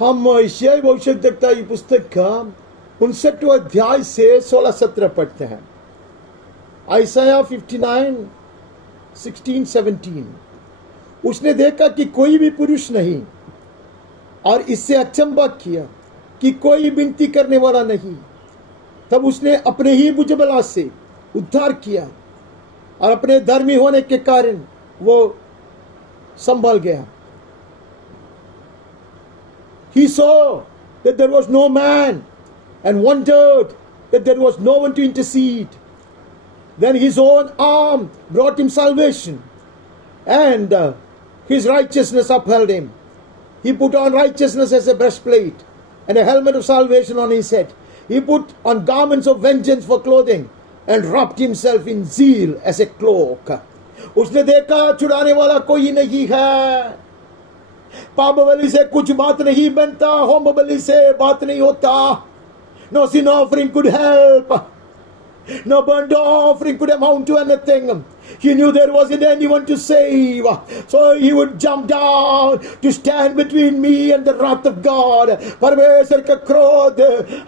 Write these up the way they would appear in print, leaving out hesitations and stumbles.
हम एशियाई भविष्यद्वक्ता की पुस्तक का 59वां अध्याय से 16-17 पढ़ते हैं। आइसाया 59, 16, 17। उसने देखा कि कोई भी पुरुष नहीं और इससे अचंभा किया कि कोई विनती करने वाला नहीं। तब उसने अपने ही भुजबल से उद्धार किया और अपने धर्मी होने के कारण वो संभल गया। He saw that there was no man and wondered that there was no one to intercede. Then his own arm brought him salvation, and his righteousness upheld him. He put on righteousness as a breastplate and a helmet of salvation on his head. He put on garments of vengeance for clothing and wrapped himself in zeal as a cloak. उसने देखा छुड़ाने वाला कोई नहीं है। पाप बलि से कुछ बात नहीं बनता, होम बलि से बात नहीं होता। No sin offering could help. No burnt offering could amount to anything. He knew there wasn't anyone to save, so he would jump down to stand between me and the wrath of God. परमेश्वर का क्रोध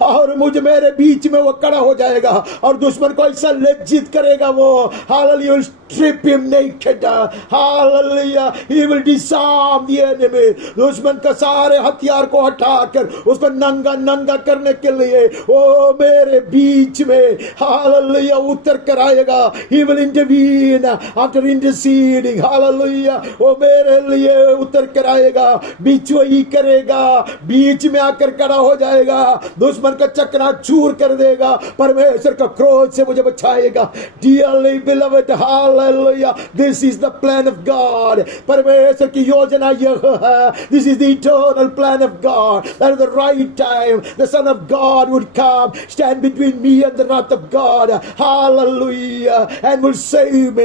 और मुझे मेरे बीच में वो खड़ा हो जाएगा और दुश्मन को ऐसा लज्जित करेगा वो। Hallelujah, will strip him naked. Hallelujah, he will disarm the enemy. दुश्मन का सारे हथियार को हटाकर उसको नंगा नंगा करने के लिए वो मेरे बीच में Hallelujah उतर कर आएगा। He will intervene after interceding. Hallelujah, वो मेरे लिए उतर कर आएगा, बीच वही करेगा, बीच में आकर खड़ा हो जाएगा, दुश्मन का चकना चूर कर देगा, परमेश्वर का क्रोध से मुझे बचाएगा। Dearly beloved, hallelujah, this is the plan of God. परमेश्वर की योजना यह है। This is the eternal plan of God. At the right time, the Son of God would come, stand between me and the wrath of God. Hallelujah, and will save me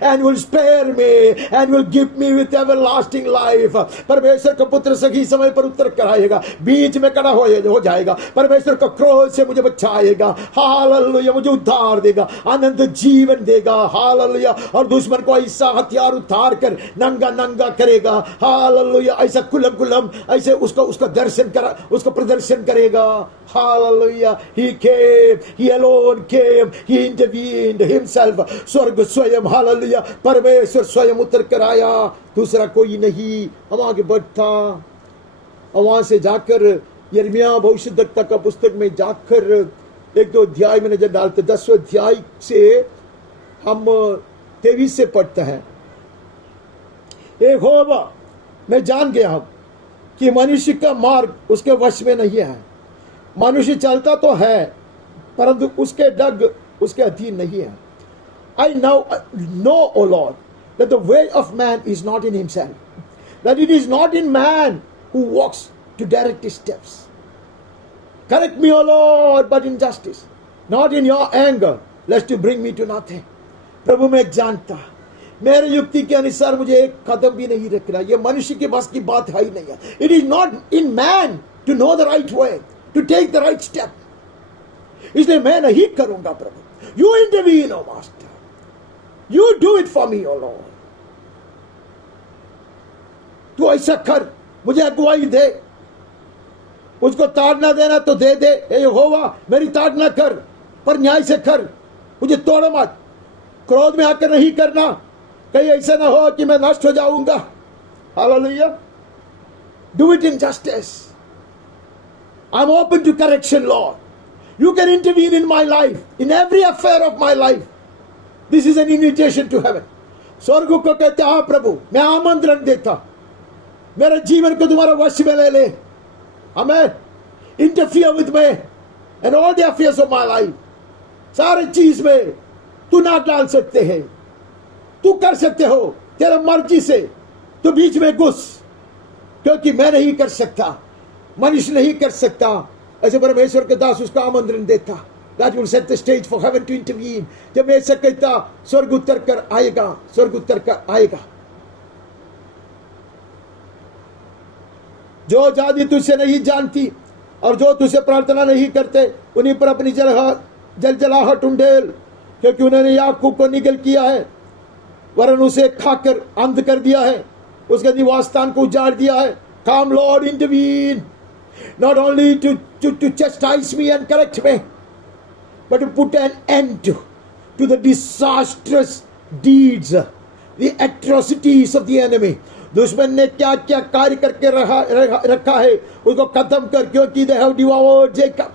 and will spare me and will give me with everlasting life. परमेश्वर का पुत्र सही समय पर उतर कर आएगा, बीच में खड़ा हो जाएगा, परमेश्वर का क्रोध से मुझे बचाएगा। हालेलुया, मुझे उद्धार देगा, आनंद जीवन देगा। हालेलुया, और दुश्मन को ऐसा हथियार उतार कर नंगा नंगा करेगा। हालेलुया, ऐसा कुलम ऐसे उसका दर्शन करा, उसका प्रदर्शन करेगा। Hallelujah, he came, he alone came, he intervened himself. स्वर्ग स्वयं, हालेलुया, परमेश्वर स्वयं उतर कर आया, दूसरा कोई नहीं। हम आगे बढ़ता और वहां से जाकर यिर्मयाह भविष्यद्वक्ता का पुस्तक में जाकर एक दो अध्याय में नजर डालते। 10वें अध्याय से हम 23 से पढ़ते हैं। यहोवा, मैं जान गया हूं कि मनुष्य का मार्ग उसके वश में नहीं है। मनुष्य चलता तो है परंतु उसके डग उसके अधीन नहीं है। I now know, O Lord, that the way of man is not in himself, that it is not in man who walks to direct his steps. Correct me, O Lord, but in justice, not in your anger, lest you bring me to nothing. प्रभु मैं जानता, मेरे युक्ति के अनुसार मुझे एक कदम भी नहीं रखना। ये मनुष्य के बस की बात है ही नहीं है। It is not in man to know the right way, to take the right step. इसलिए मैं नहीं करूंगा प्रभु। You intervene, O Master. You do it for me, O Lord. तू ऐसा कर, मुझे अगुवाई दे, उसको ताड़ना देना तो दे दे। यहोवा, मेरी ताड़ना कर, पर न्याय से कर, मुझे तोड़ मत। क्रोध में आकर नहीं करना, कहीं ऐसा ना हो कि मैं नष्ट हो जाऊंगा। Hallelujah, do it in justice. I'm open to correction, Lord. You can intervene in my life, in every affair of my life. This is an invitation to heaven. स्वर्ग को कहते हाँ प्रभु, मैं आमंत्रण देता, मेरे जीवन को तुम्हारा वश में ले ले। Amen. Interfere with me and all the affairs of my life. सारे चीज में तू ना डाल सकते हैं, तू कर सकते हो तेरा मर्जी से, तू बीच में घुस, क्योंकि मैं नहीं कर सकता, मनुष्य नहीं कर सकता। ऐसे परमेश्वर के दास उसका आमंत्रण देता। That will set the stage for heaven to intervene. जब मैं ऐसा कहता, स्वर्ग उतर कर आएगा, स्वर्ग उतर कर आएगा। जो जाति तुझसे नहीं जानती और जो तुझसे प्रार्थना नहीं करते, उन्हीं पर अपनी जलजलाहट उंडेल, क्योंकि उन्होंने याकूब को निगल किया है, वरन उसे खाकर अंध कर दिया है, उसके निवास स्थान को उजाड़ दिया है। Come Lord, intervene. Not only to chastise me and correct me, but to put an end to the disastrous deeds, the atrocities of the enemy. दुश्मन ने क्या क्या कार्य करके रखा है उसको खत्म कर, क्योंकि they have devoured Jacob,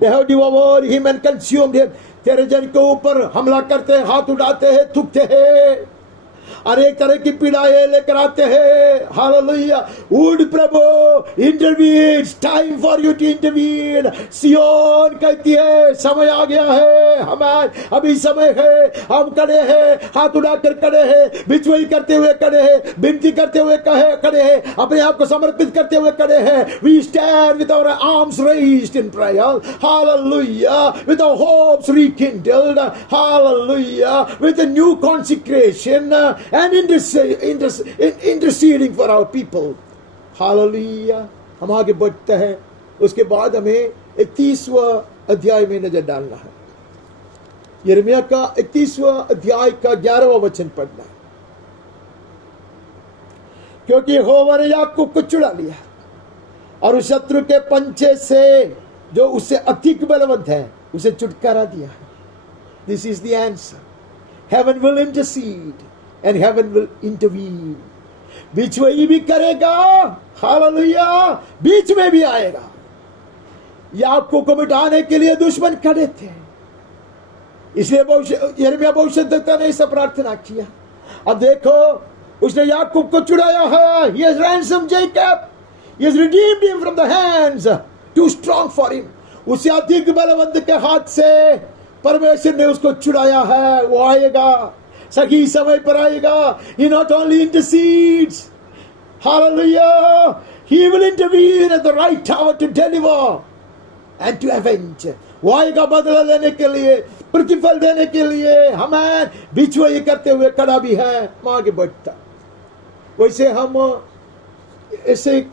they have devoured him and consumed him. तेरे जन के ऊपर हमला करते हैं, हाथ उठाते हैं, थूकते हैं, अनेक तरह की पीड़ाएं लेकर आते हैं. हालेलुया. वुड प्रभु intervene, time for you to intervene. Zion कहती है समय आ गया है, हमारे अभी समय है, हम खड़े हैं, हाथ उठाकर खड़े हैं, बिचवाई करते हुए खड़े हैं, विनती करते हुए खड़े हैं, अपने आप को समर्पित करते हुए खड़े हैं. We stand with our arms raised in prayer. Hallelujah. With our hopes rekindled. Hallelujah. With a new consecration and interceding for our people. Hallelujah. हम आगे बढ़ते हैं. उसके बाद हमें 31वां अध्याय में नजर डालना है. यिर्मयाह का 31वां अध्याय का 11वां वचन पढ़ना है. क्योंकि यहोवा ने याकूब को चुरा लिया और उस शत्रु के पंचे से जो उससे अधिक बलवंत है उसे छुटकारा दिया है. This is the answer. Heaven will intercede and heaven will intervene. बीच में ही भी करेगा. हालेलुया. बीच में भी आएगा. याकूब को मिटाने के लिए दुश्मन खड़े थे, इसलिए यिर्मयाह भविष्यद्वक्ता ने ऐसा प्रार्थना किया. अब देखो, उसने याकूब को छुड़ाया है. He has ransomed Jacob. He has redeemed him from the hands too strong for him. उससे अधिक बलवंत के हाथ से परमेश्वर ने उसको छुड़ाया है. वो आएगा, सही समय पर आएगा. He not only intercedes, hallelujah, he will intervene at the right hour to deliver and to avenge. वो आएगा बदला लेने के लिए, प्रतिफल देने के लिए. हमें बिचवाई करते हुए खड़ा भी है. हम आगे बढ़ता. वैसे हम ऐसे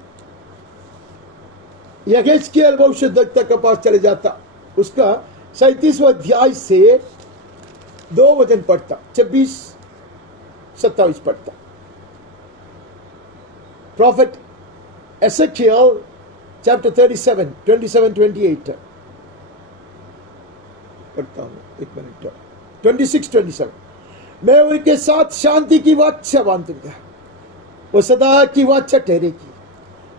यहेजकेल भविष्यद्वक्ता के पास चले जाता. उसका 37वां अध्याय से 2 वचन पढ़ता, 26-27 पढ़ता. प्रॉफिट एसेकियल चैप्टर 37, 27-28 पढ़ता हूं. एक मिनट. 26-27. मैं उनके साथ शांति की वाचा बांधूंगा, वो सदा की वाचा ठहरेगी,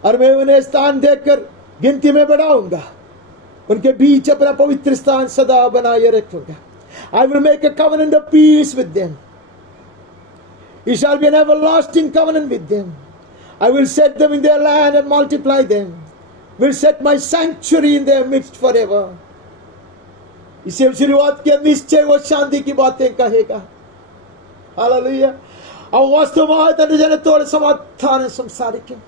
और मैं उन्हें स्थान देकर गिनती में बढ़ाऊंगा. उनके बीच अपना पवित्र स्थान सदा बनाए रखूंगा. I will make a covenant of peace with them. It shall be an everlasting covenant with them. I will set them in their land and multiply them. Will set my sanctuary in their midst forever. इसे शुरुआत किया, निश्चय वो शांति की बातें कहेगा. Hallelujah. അവൻ വാസ്തവമായി തന്റെ ജനത്തോട് സമാധാനം സംസാരിക്കും.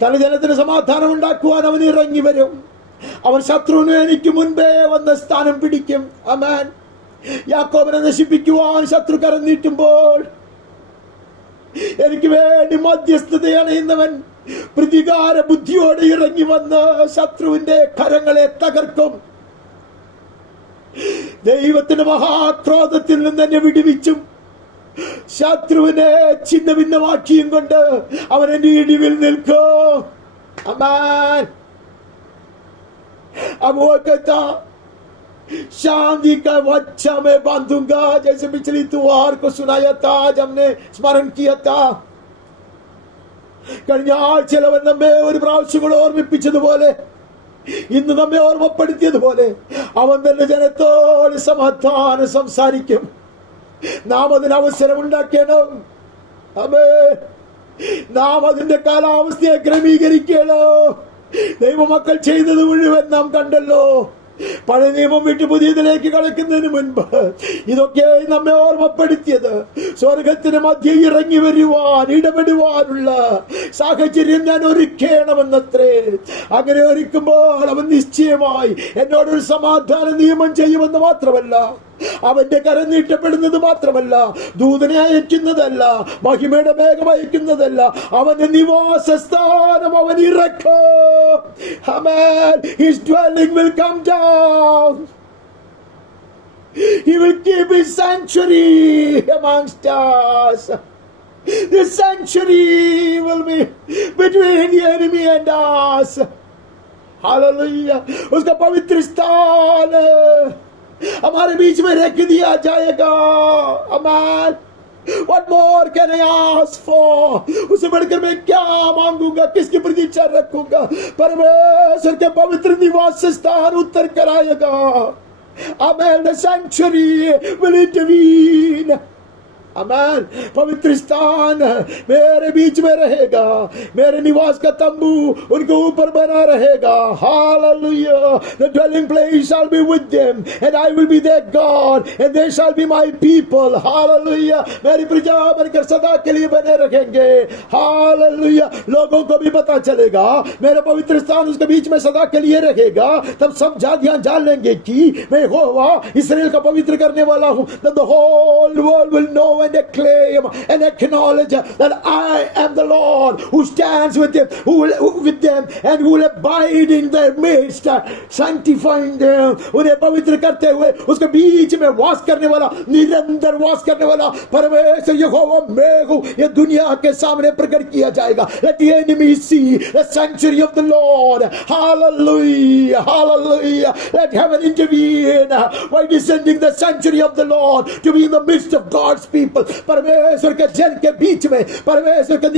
തന്റെ ജനത്തിന് സമാധാനം ഉണ്ടാക്കുവാൻ അവൻ ഇറങ്ങി വരും. അവൻ ശത്രുവിന് എനിക്ക് മുൻപേ വന്ന സ്ഥാനം പിടിക്കും. ആമേൻ. യാക്കോബിനെ നശിപ്പിക്കുവാൻ ശത്രു കരം നീട്ടുമ്പോൾ എനിക്ക് വേണ്ടി മധ്യസ്ഥത അണയുന്നവൻ പ്രതികാര ബുദ്ധിയോടെ ഇറങ്ങി വന്ന് ശത്രുവിന്റെ കരങ്ങളെ തകർക്കും. ദൈവത്തിന്റെ മഹാക്രോധത്തിൽ നിന്ന് എന്നെ വിടുവിച്ചും ശത്രുവിനെ ഛിന്ന ഭിന്നമാക്കിയും കൊണ്ട് അവൻ എന്റെ ഇടിവിൽ നിൽക്കും. ആമേൻ. अब वो कहता, शांति का वाचा मैं बांधूंगा. जैसे पिछली त्योहार को सुनाया था, आज हमने स्मरण किया था. കഴിഞ്ഞ ആഴ്ചയിലവൻ നമ്മെ ഒരു പ്രാവശ്യം കൂടെ ഓർമ്മിപ്പിച്ചതുപോലെ, ഇന്ന് നമ്മെ ഓർമ്മപ്പെടുത്തിയതുപോലെ അവൻ തന്നെ ജനത്തോട് സമാധാനം സംസാരിക്കും. നാം അതിന് അവസരം ഉണ്ടാക്കണം. നാം അതിന്റെ കാലാവസ്ഥയെ ക്രമീകരിക്കണം. ദൈവമക്കൾ ചെയ്തത് മുഴുവൻ നാം കണ്ടല്ലോ. പഴയ നിയമം വിട്ട് പുതിയതിലേക്ക് കടക്കുന്നതിന് മുൻപ് ഇതൊക്കെ നമ്മെ ഓർമ്മപ്പെടുത്തിയത് സ്വർഗത്തിന് മധ്യ ഇറങ്ങി വരുവാൻ ഇടപെടുവാനുള്ള സാഹചര്യം ഞാൻ ഒരുക്കണമെന്നത്രേ. അങ്ങനെ ഒരുക്കുമ്പോൾ അവൻ നിശ്ചയമായി എന്നോടൊരു സമാധാന നിയമം ചെയ്യുമെന്ന് മാത്രമല്ല, അവന്റെ കരം നീട്ടപ്പെടുന്നത് മാത്രമല്ല, ദൂതനെ അയക്കുന്നതല്ല, മഹിമയുടെ മേഘം അയക്കുന്നതല്ല, അവന്റെ നിവാസ സ്ഥാനം അവൻ ഇറക്കും. ആമേൻ. His dwelling will come down. He will keep his sanctuary amongst us. The sanctuary will be between the enemy and us. Hallelujah. उसका पवित्र स्थान हमारे बीच में रख दिया जाएगा। आमीन। What more can I ask for? उसे बढ़कर मैं क्या मांगूंगा, किसकी प्रतीक्षा रखूंगा? परमेश्वर के पवित्र निवास स्थान उत्तर कराएगा। Amen. The sanctuary will intervene. Amen. पवित्र स्थान मेरे बीच में रहेगा, मेरे निवास का तंबू उनके ऊपर बना रहेगा। Hallelujah. The dwelling place shall be with them and I will be their God and they shall be my people. Hallelujah. मेरी प्रजा बनकर सदा के लिए बने रहेंगे। हालेलुया। लोगों को भी पता चलेगा मेरा पवित्र स्थान उसके बीच में सदा के लिए रहेगा। तब सब जातियां जान लेंगे कि मैं यहोवा इस्राएल का पवित्र करने वाला हूं। The whole world will know and acclaim and acknowledge that I am the Lord who stands with them, with them and who will abide in their midst, sanctifying them. उन्हें पवित्र करते हुए उसके बीच में वास करने वाला, निरंतर वास करने वाला परमेश्वर यहोवा मैं हूं। यह दुनिया के सामने प्रकट किया जाएगा। Let the enemy see the sanctuary of the Lord. Hallelujah, hallelujah. Let heaven intervene by descending the sanctuary of the Lord to be in the midst of God's people. परमेश्वर के जन के बीच में परमेश्वर का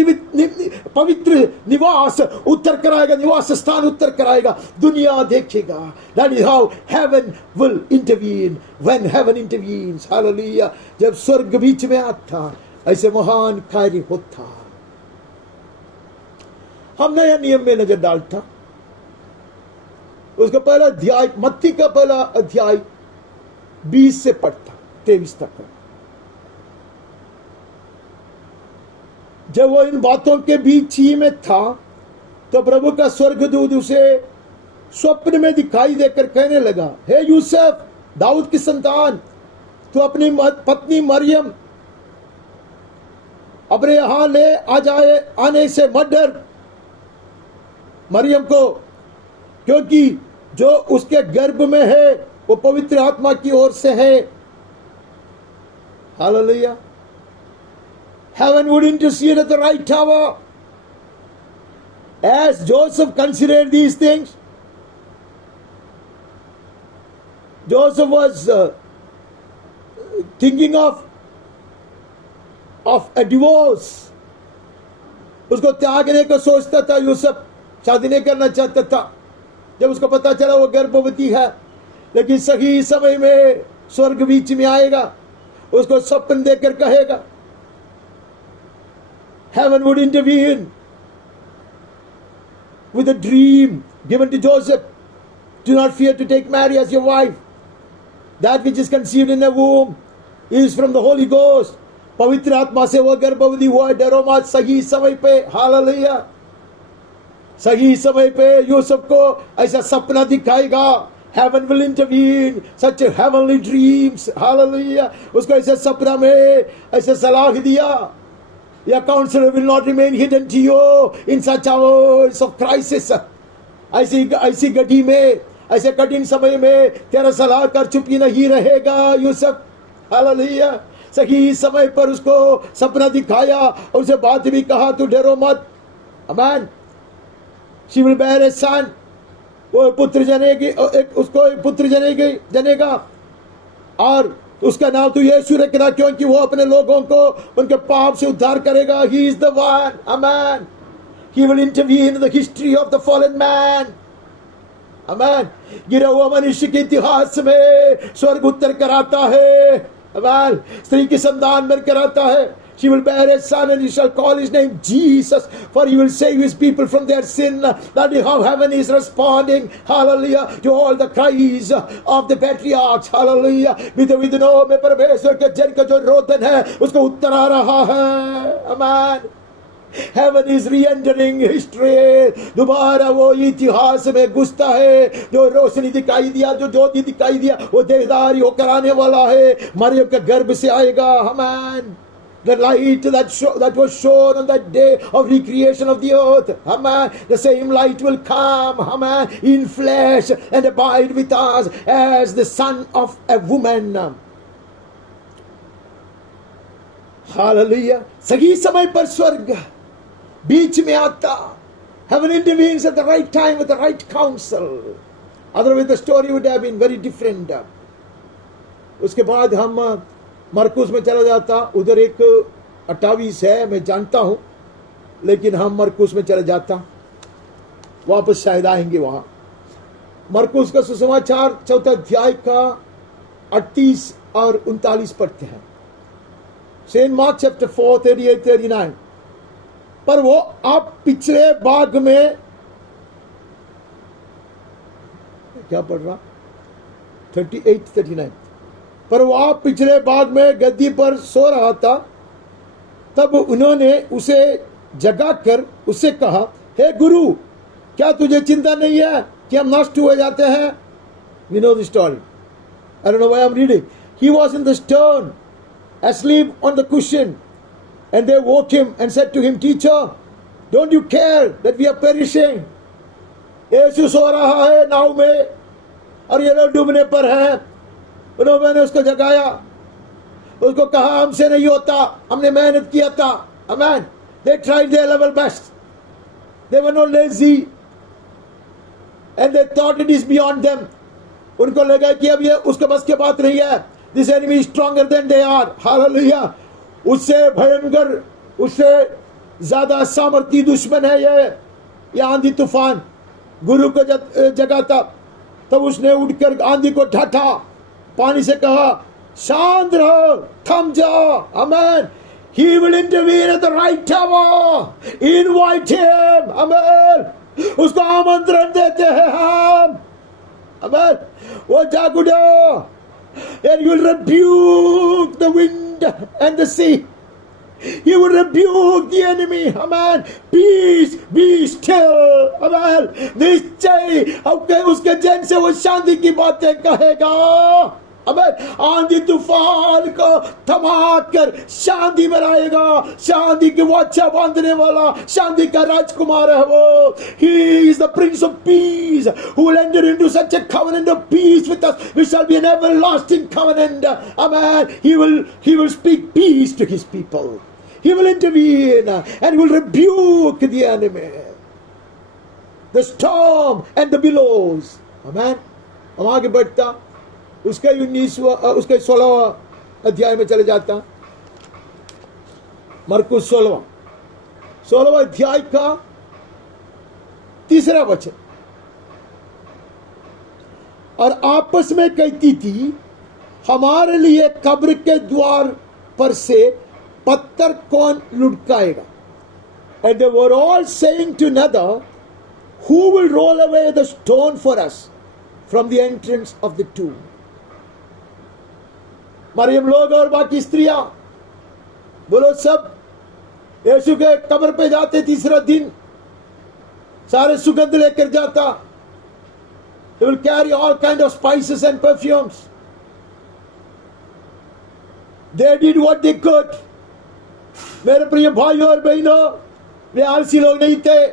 पवित्र निवास उत्तर कराएगा, निवास स्थान उत्तर कराएगा। दुनिया देखेगा। That is how heaven will intervene. When heaven intervenes, hallelujah. जब स्वर्ग बीच में आता ऐसे महान कार्य होता। हम नया नियम में नजर डालता, उसका पहला अध्याय, मत्ती का पहला अध्याय 20 से पढ़ता 23 तक। जब वो इन बातों के बीच ही में था तो प्रभु का स्वर्गदूत उसे स्वप्न में दिखाई देकर कहने लगा, हे यूसुफ, दाऊद की संतान, तू अपनी पत्नी मरियम अपने यहां ले आ जाए, आने से मत डर मरियम को, क्योंकि जो उसके गर्भ में है वो पवित्र आत्मा की ओर से है। Hallelujah. Heaven would intercede at the right hour. As Joseph considered these things, Joseph was thinking of a divorce. उसको त्यागने को सोचता था। यूसुफ शादी नहीं करना चाहता था। जब उसको पता चला वो गर्भवती है, लेकिन सही समय में स्वर्ग बीच में आएगा, उसको स्वप्न देकर कहेगा, heaven would intervene with a dream given to Joseph. Do not fear to take Mary as your wife. That which is conceived in her womb is from the Holy Ghost. पवित्र आत्मा से वो गर्भवती हुआ, डरो मत। सही समय पे, हालेलुया, सही समय पे यूसुफ को ऐसा सपना दिखाएगा। Heaven will intervene, such a heavenly dreams, hallelujah. उसको ऐसे सपना में ऐसे सलाह दिया, your counselor will not remain hidden to you in such hours of crisis. ऐसी घड़ी में, ऐसे कठिन समय में तेरा सलाहकार चुपी नहीं रहेगा यूसुफ। हालेलुया। सही समय पर उसको सपना दिखाया और उसे बात भी कहा, तू डरो मत। आमीन। She will bear a son. वो पुत्र जनेगी, उसको एक पुत्र जनेगा और उसका नाम तू यीशु रखना, क्योंकि वो अपने लोगों को उनके पाप से उद्धार करेगा। He is the one. Amen. He will intervene in the history of the fallen man. Amen. गिरा हुआ मनुष्य के इतिहास में स्वर्ग उत्तर कराता है। Amen. स्त्री की संतान में कराता है। She will bear a son and he shall call his name Jesus, for he will save his people from their sin. That is how heaven is responding, hallelujah, to all the cries of the patriarchs, hallelujah. विधवाओं में परमेश्वर के जन का जो रोदन है उसको उत्तर आ रहा है। Amen. Heaven is re-entering history. दोबारा वो इतिहास में घुसता है। जो रोशनी दिखाई दिया, जो ज्योति दिखाई दिया, वो देहधारी होकर आने वाला है। मरियम के गर्भ से आएगा। Amen. The light that was shown on that day of recreation of the earth, amen, the same light will come, amen, in flesh and abide with us as the son of a woman. Hallelujah. सही समय पर स्वर्ग बीच में आता Heaven intervenes at the right time with the right counsel. Otherwise the story would have been very different. उसके बाद हम मरकुस में चला जाता. उधर एक 28 है, मैं जानता हूं, लेकिन हम मरकुस में चले जाता. वापस शायद आएंगे वहां. मरकुस का सुसमाचार 4 अध्याय का 38 और 39 पढ़ते हैं. Saint Mark chapter 4 38 39. पर वो आप पिछले भाग में क्या पढ़ रहा 38 39. पर वो आप पिछले भाग में गद्दी पर सो रहा था. तब उन्होंने उसे जगाकर उससे कहा, हे गुरु, क्या तुझे चिंता नहीं है कि हम नष्ट हुए जाते हैं? We know the story. I don't know why I'm reading. He was in the stern, asleep on the cushion, and they woke him and said to him, Teacher, don't you care that we are perishing? यीशु सो रहा है नाव में और ये लोग डूबने पर हैं. उन्होंने उसको जगाया, उसको कहा हमसे नहीं होता, हमने मेहनत किया था. Amen. They tried their level best. They were not lazy. And they thought it is beyond them. उनको लगा कि अब ये उसके बस की बात नहीं है. This enemy is stronger than they are. Hallelujah. उससे भयंकर, उससे ज्यादा सामर्थी दुश्मन है ये आंधी तूफान. गुरु को जगाता, तब उसने उठकर आंधी को ढाटा, पानी से कहा, शांत रहो, थम जाओ. Amen. He will intervene at the right hour. Invite him. Amen. उसको आमंत्रण देते हैं हम. Amen. वो जाग उठो. And you will rebuke the wind and the sea. He will rebuke the enemy. Amen. Peace, be still. Amen. निश्चय उसके जन से वो शांति की बातें कहेगा. अबे आंधी तूफान को थमा कर शांति बनाएगा. शांति की वाचा बांधने वाला शांति का राजकुमार है वो. He is the Prince of Peace who will enter into such a covenant of peace with us. We shall be an everlasting covenant. Amen. He will speak peace to his people. He will intervene and will rebuke the enemy, the storm and the billows. Amen. हम आगे बढ़ता उसके 16वां अध्याय में चले जाता. मरकुस 16वां अध्याय का 3 वचन. और आपस में कहती थी, हमारे लिए कब्र के द्वार पर से पत्थर कौन लुढ़काएगा? And they were all saying to another, who will roll away the stone for us from the entrance of the tomb? Maryam लोग और बाकी स्त्रियां बोलो सब यीशु के कब्र पे जाते. 3 दिन सारे सुगंध लेकर जाता. They will carry all kind of spices and perfumes. They did what they could. मेरे प्रिय भाइयों और बहनों, वे आलसी लोग नहीं थे.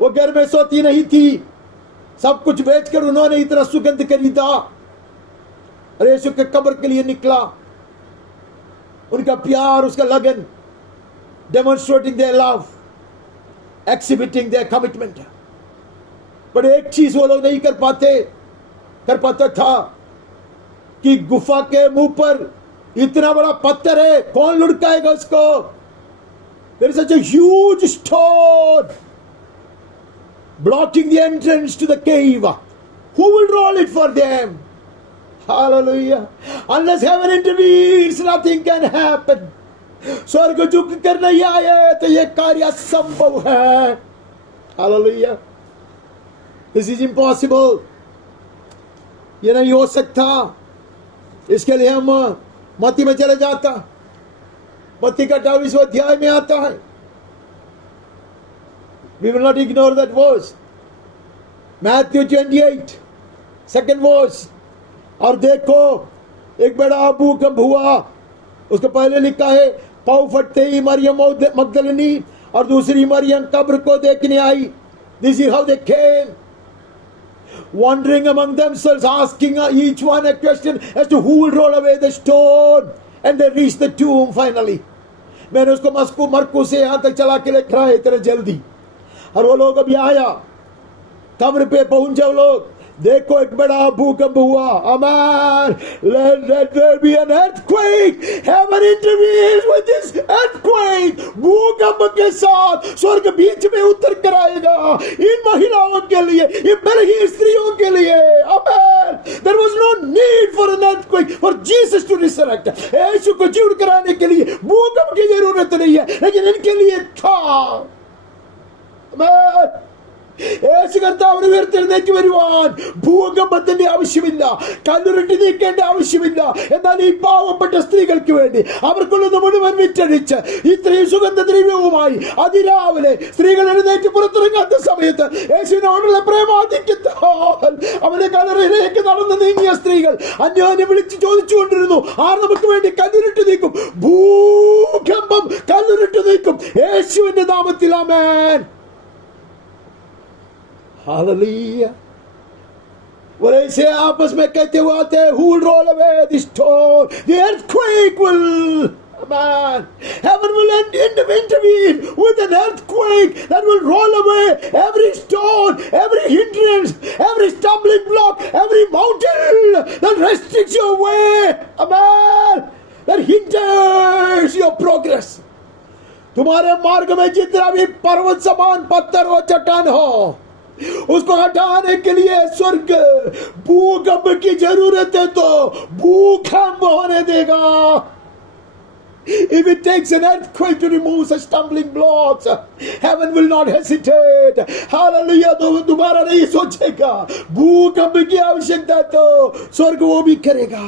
वो घर में सोती नहीं थी. सब कुछ बेचकर उन्होंने इतना सुगंध खरीदा और यीशु के कब्र के लिए निकला. उनका प्यार, उसका लगन, demonstrating their love, exhibiting their commitment. पर एक चीज वो लोग नहीं कर पाता था कि गुफा के मुंह पर इतना बड़ा पत्थर है, कौन लुढ़काएगा उसको? There is such a huge stone blocking the entrance to the cave. Who will roll it for them? Hallelujah. Unless heaven intervenes, nothing can happen. स्वर्ग झुक कर नहीं आए तो ये कार्य असंभव है. Hallelujah. This is impossible. ये नहीं हो सकता. इसके लिए हम मत्ती में चले जाता. मत्ती का 28वां अध्याय में आता है. We will not ignore that verse. Matthew 28, 2nd verse. और देखो एक बड़ा भूकंप हुआ. उसके पहले लिखा है, पाँव फटते ही मरियम मगदलिनी और दूसरी मरियम कब्र को देखने आई. This is how they came, wandering among themselves, asking each one a question as to who will roll away the stone, and they reached the tomb finally. मैंने उसको मरकुस से यहां तक चला के लिखा है इतना जल्दी. और वो लोग अभी आया, कब्र पे पहुंचे वो लोग, देखो एक बड़ा भूकंप हुआ। Amen. Let there be an earthquake. Heaven intervenes with this earthquake. भूकंप के साथ स्वर्ग बीच में उतर कर आएगा इन महिलाओं के लिए, इन बलहीन स्त्रियों के लिए। Amen. There was no need for an earthquake for Jesus to resurrect. यीशु को जीवित कराने के लिए भूकंप की जरूरत नहीं है, लेकिन इनके लिए था। Amen. യേശു കർത്താവിന് ഉയർത്തെഴുന്നേറ്റ് വരുവാൻ ഭൂകമ്പത്തിന്റെ ആവശ്യമില്ല, കല്ലുരുട്ടി നീക്കേണ്ട ആവശ്യമില്ല. എന്നാൽ ഈ പാവപ്പെട്ട സ്ത്രീകൾക്ക് വേണ്ടി അവർക്കുള്ളത് മുഴുവൻ വിറ്റഴിച്ച് ഇത്രയും സുഗന്ധദ്രവ്യവുമായി അതിരാവിലെ സ്ത്രീകൾ എഴുന്നേറ്റ് പുറത്തിറങ്ങാത്ത സമയത്ത് യേശുവിനോടുള്ള പ്രേമാധിക്യത്താൽ അവന്റെ കല്ലറയിലേക്ക് നടന്നു നീങ്ങിയ സ്ത്രീകൾ അന്യോന്യം വിളിച്ച് ചോദിച്ചുകൊണ്ടിരുന്നു, ആർ നമുക്ക് വേണ്ടി കല്ലുരുട്ടി നീക്കും? ഭൂകമ്പം കല്ലുരുട്ടി നീക്കും യേശുവിന്റെ നാമത്തിൽ. ആമേൻ. Hallelujah. वो ऐसे आपस में कहते हुए आते हैं, who will roll away the stone? The earthquake will, man, heaven will intervene with an earthquake that will roll away every stone, every hindrance, every stumbling block, every mountain that restricts your way, man, that hinders your progress. तुम्हारे मार्ग में जितना भी पर्वत समान पत्थर हो, चट्टान हो, उसको हटाने के लिए स्वर्ग भूकंप की जरूरत है तो भूकंप होने देगा. If it takes an earthquake to remove such stumbling blocks, heaven will not hesitate. Hallelujah. तो दोबारा नहीं सोचेगा. भूकंप की आवश्यकता है तो स्वर्ग वो भी करेगा.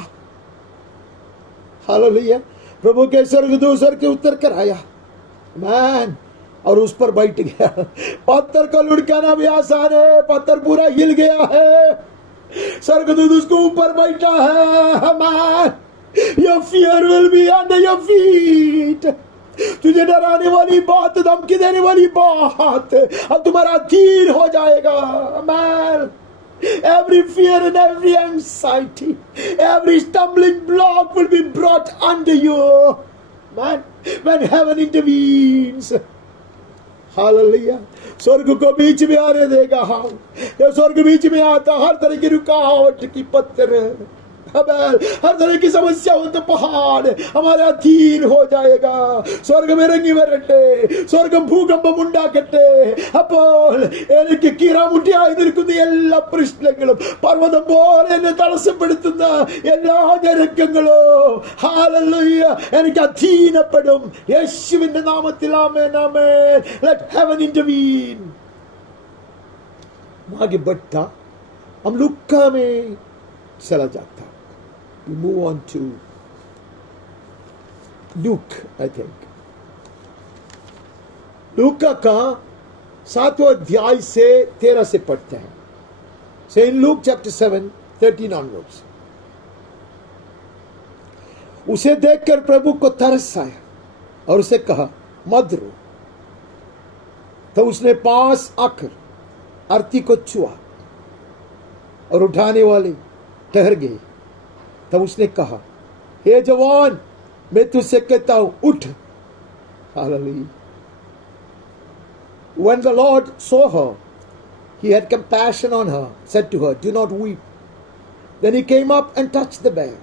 Hallelujah. प्रभु के स्वर्गदूत स्वर्ग के उतर कर आया, मैन, और उस पर बैठ गया. पत्थर को लुढ़काना भी आसान है, पत्थर पूरा हिल गया है, स्वर्गदूत उसको ऊपर बैठा है. Man, your fear will be under your feet. तुझे डराने वाली बात, धमकी देने वाली बात अब तुम्हारा अधीन हो जाएगा. Man, every fear and every anxiety, every stumbling block will be brought under you, man, when heaven intervenes. Hallelujah. स्वर्ग को बीच में आने देगा. जब स्वर्ग बीच में आता, हर तरह की रुकावट की पत्थर, हर तरह की समस्या हो तो पहाड़ हमारे अधीन हो जाएगा. സ്വർഗം ഇറങ്ങി വരട്ടെ, സ്വർഗം ഭൂകമ്പം ഉണ്ടാക്കട്ടെ. അപ്പോൾ എനിക്ക് കീറാമുട്ടിയായി നിൽക്കുന്ന എല്ലാ പ്രശ്നങ്ങളും, പർവ്വതം പോലെ എന്നെ തടസ്സപ്പെടുത്തുന്ന എല്ലാ ഞെരുക്കങ്ങളും, ഹല്ലേലൂയ, എനിക്ക് അധീനപ്പെടും യേശുവിന്റെ നാമത്തിൽ. ആമേൻ, ആമേൻ. Let heaven intervene. आगे बढ़ता हम लुक्का में चला जाता. We move on to Luke, I think. लूका का 7वां अध्याय से 13 से पढ़ते हैं. So in Luke chapter 7, 13 onwards. उसे देखकर प्रभु को तरस आया और उसे कहा, मत रो. तो उसने पास आकर आरती को छुआ और उठाने वाले ठहर गए. तब उसने कहा, हे जवान, मैं तुझसे कहता हूं, उठ. Hallelujah. When the Lord saw her, he had compassion on her, said to her, do not weep. Then he came up and touched the bier.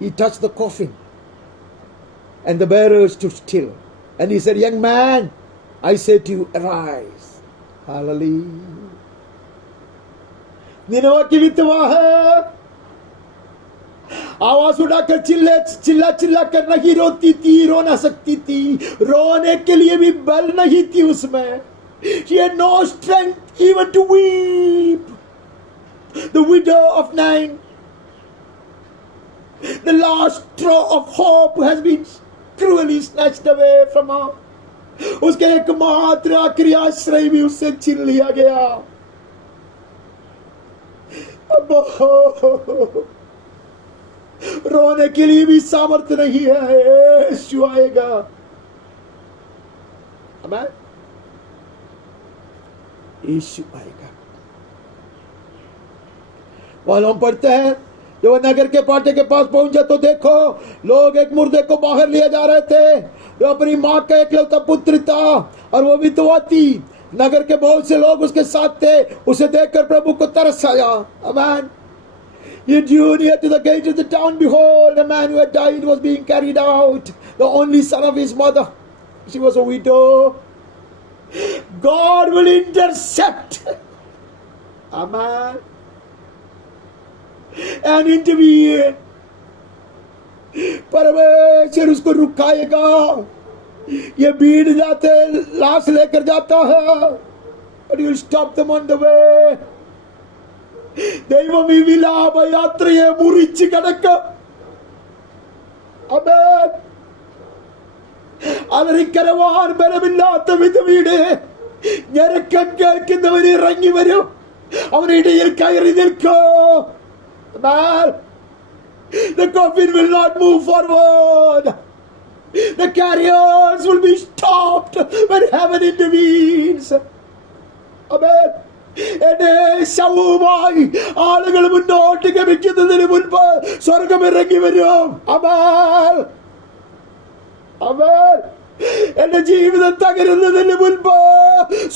He touched the coffin, and the bearer stood still. And he said, young man, I say to you, arise. Hallelujah. निनवा की विधवा है, आवाज उठाकर चिल्ला कर नहीं रोती थी, रो ना सकती थी, रोने के लिए भी बल नहीं थी उसमें. She had no strength even to weep. The widow of Nain, the last straw of hope has been cruelly snatched away from her. उसके एकमात्र आखिरी आश्रय भी उससे छीन लिया गया. रोने के लिए भी सामर्थ्य नहीं है. यीशु आएगा. आमीन. यीशु आएगा. वहां हम पढ़ते हैं, जब नगर के पाटे के पास पहुंचे तो देखो लोग एक मुर्दे को बाहर लिए जा रहे थे वो अपनी माँ का एकलौता पुत्र था और वो विधवा थी। नगर के बहुत से लोग उसके साथ थे। उसे देखकर प्रभु को तरस आया। आमीन। He drew near to the gate of the town. Behold, a man who had died was being carried out, the only son of his mother. She was a widow. God will intercept. Amen. And intervene. परमेश्वर उसको रुकाएगा। ये भीड़ जाते लाश लेकर जाता है, but he will stop them on the way. ദൈവം ഈ വിലാപയാത്രയെ മുറിച്ച് കടക്കും. ആമേൻ. അലറിക്കരവാൻ ബലമില്ലാത്ത വിധവീട് ഞരക്കം കേൾക്കുന്നവൻ ഇറങ്ങി വരും. അവരുടെ ഇടയിൽ കയറി നിൽക്കും. ആമേൻ. The coffin will not move forward. The carriers will be stopped when heaven intervenes. Amen. എന്നെ ശവവുമായി ആളുകൾ മുന്നോട്ട് ഗമിക്കുന്നതിന് മുൻപ് സ്വർഗം ഇറങ്ങി വരും. ആമേൻ. ആമേൻ. എന്റെ ജീവിതം തകരുന്നതിന് മുൻപ്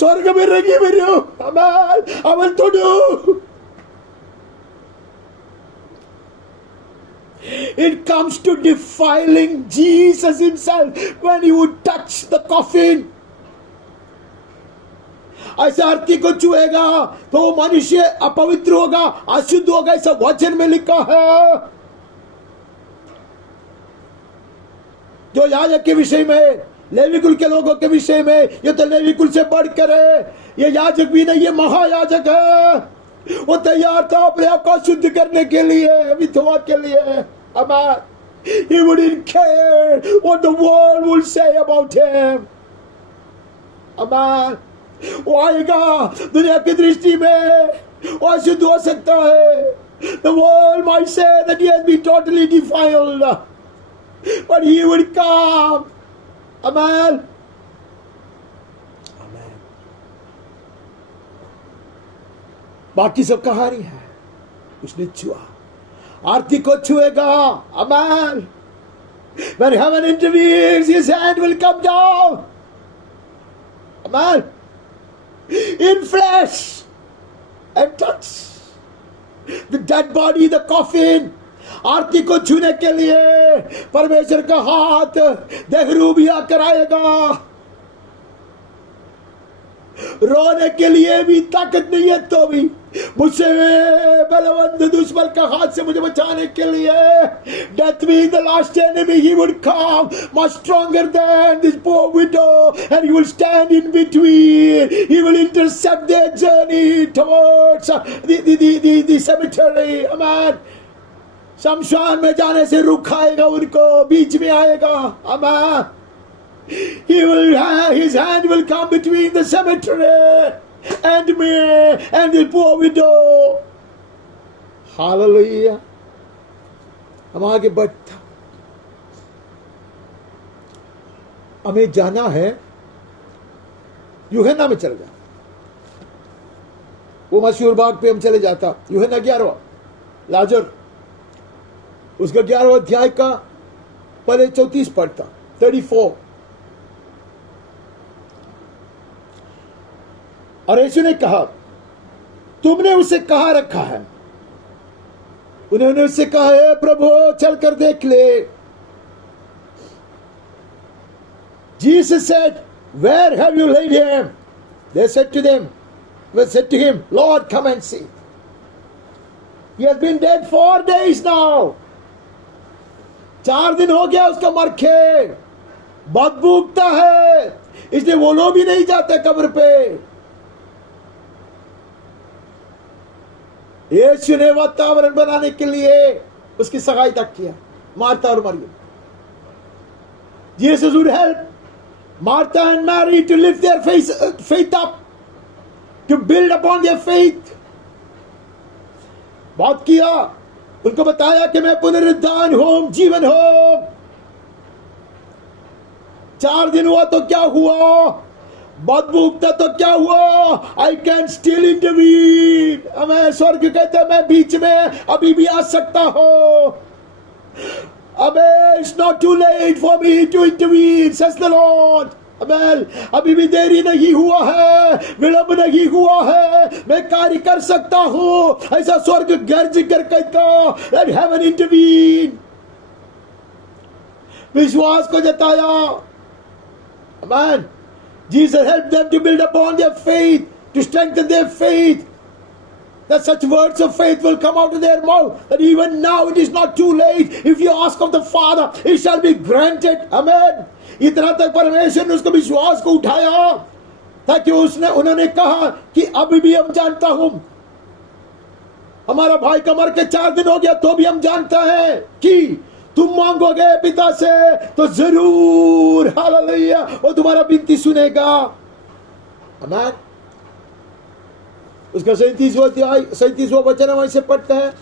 സ്വർഗം ഇറങ്ങി വരും. ആമേൻ. അവൻ തൊടും. It comes to defiling Jesus himself when he would touch the coffin. ऐसा अर्थी को छुएगा तो वो मनुष्य अपवित्र होगा, अशुद्ध होगा, ऐसा वचन में लिखा है। जो याजक के विषय में, लेवी कुल के लोगों के विषय में, ये तो लेवी कुल से बढ़कर है। ये याजक भी नहीं, ये महायाजक है। वो तैयार था अपने आप को शुद्ध करने के लिए, विधवा के लिए। Amen. He wouldn't care what the world will say about him. Amen. वो आएगा दुनिया की दृष्टि में वो अशुद्ध हो सकता है। The world might say that he has been totally defiled, but he would come. Amen. Amen. बाकी सब कहानी है। उसने छुआ, आरती को छुएगा। Amen. When heaven intervenes, his hand will come down. Amen. In flesh and touch the dead body, the coffin. आरती को छूने के लिए परमेश्वर का हाथ देहरूबी आकर आएगा। रोने के लिए भी ताकत नहीं है तो भी मुझसे बलवंत दुश्मन का हाथ से मुझे बचाने के लिए, death being the last enemy, he would come much stronger than this poor widow, and he will stand in between. He will intercept their journey towards the cemetery. Amen. शमशान में जाने से रुकाएगा उनको, बीच में आएगा। Amen. He will have, his hand will come between the cemetery and me and the poor widow. Hallelujah. हम आगे बढ़ता, हमें जाना है यूहन्ना में चले जा। वो मशहूर बाग पे हम चले जाता। यूहन्ना 11वां, लाजर, उसका 11वां अध्याय का पहले 34 पढ़ता, 34। और यीशु ने कहा, तुमने उसे कहाँ रखा है? उन्होंने उससे कहा, है प्रभु चलकर देख ले। Jesus said, where have you laid him? They said to him, Lord, come and see. He has been dead 4 days now. 4 दिन हो गया उसका मर के, बदबू उगता है, इसलिए वो लोग भी नहीं जाते कब्र पे। यीशु ने वातावरण बनाने के लिए उसकी सहायता किया, मार्था और Maryam. Jesus would help Martha and Mary to lift their faith up, to build upon their faith. बात किया, उनको बताया कि मैं पुनरुत्थान हूं, जीवन हूं। 4 दिन हुआ तो क्या हुआ, बदबू उगता तो क्या हुआ, आई कैन स्टिल इंटरवीन। मैं स्वर्ग कहता, मैं बीच में अभी भी आ सकता हूं। Amen. It's not too late for me to intervene, says the Lord. Amen. अभी भी देरी नहीं हुआ है, विलंब नहीं हुआ है, मैं कार्य कर सकता हूं, ऐसा स्वर्ग गर्ज कर कहता, let heaven intervene. विश्वास को जताया. Amen. Jesus helped them to build upon their faith, to strengthen their faith. That such words of faith will come out of their mouth, that even now it is not too late. If you ask of the Father, it shall be granted. Amen. इतना तक परमेश्वर ने उसको विश्वास को उठाया ताकि उन्होंने कहा कि अभी भी हम जानता हूं, हमारा भाई का मर के 4 दिन हो गया, तो भी हम जानता है कि तुम मांगोगे पिता से तो जरूर, हालेलुया, वो तुम्हारा विनती सुनेगा. आमीन. उसका 37वां वचन हम ऐसे पढ़ते हैं.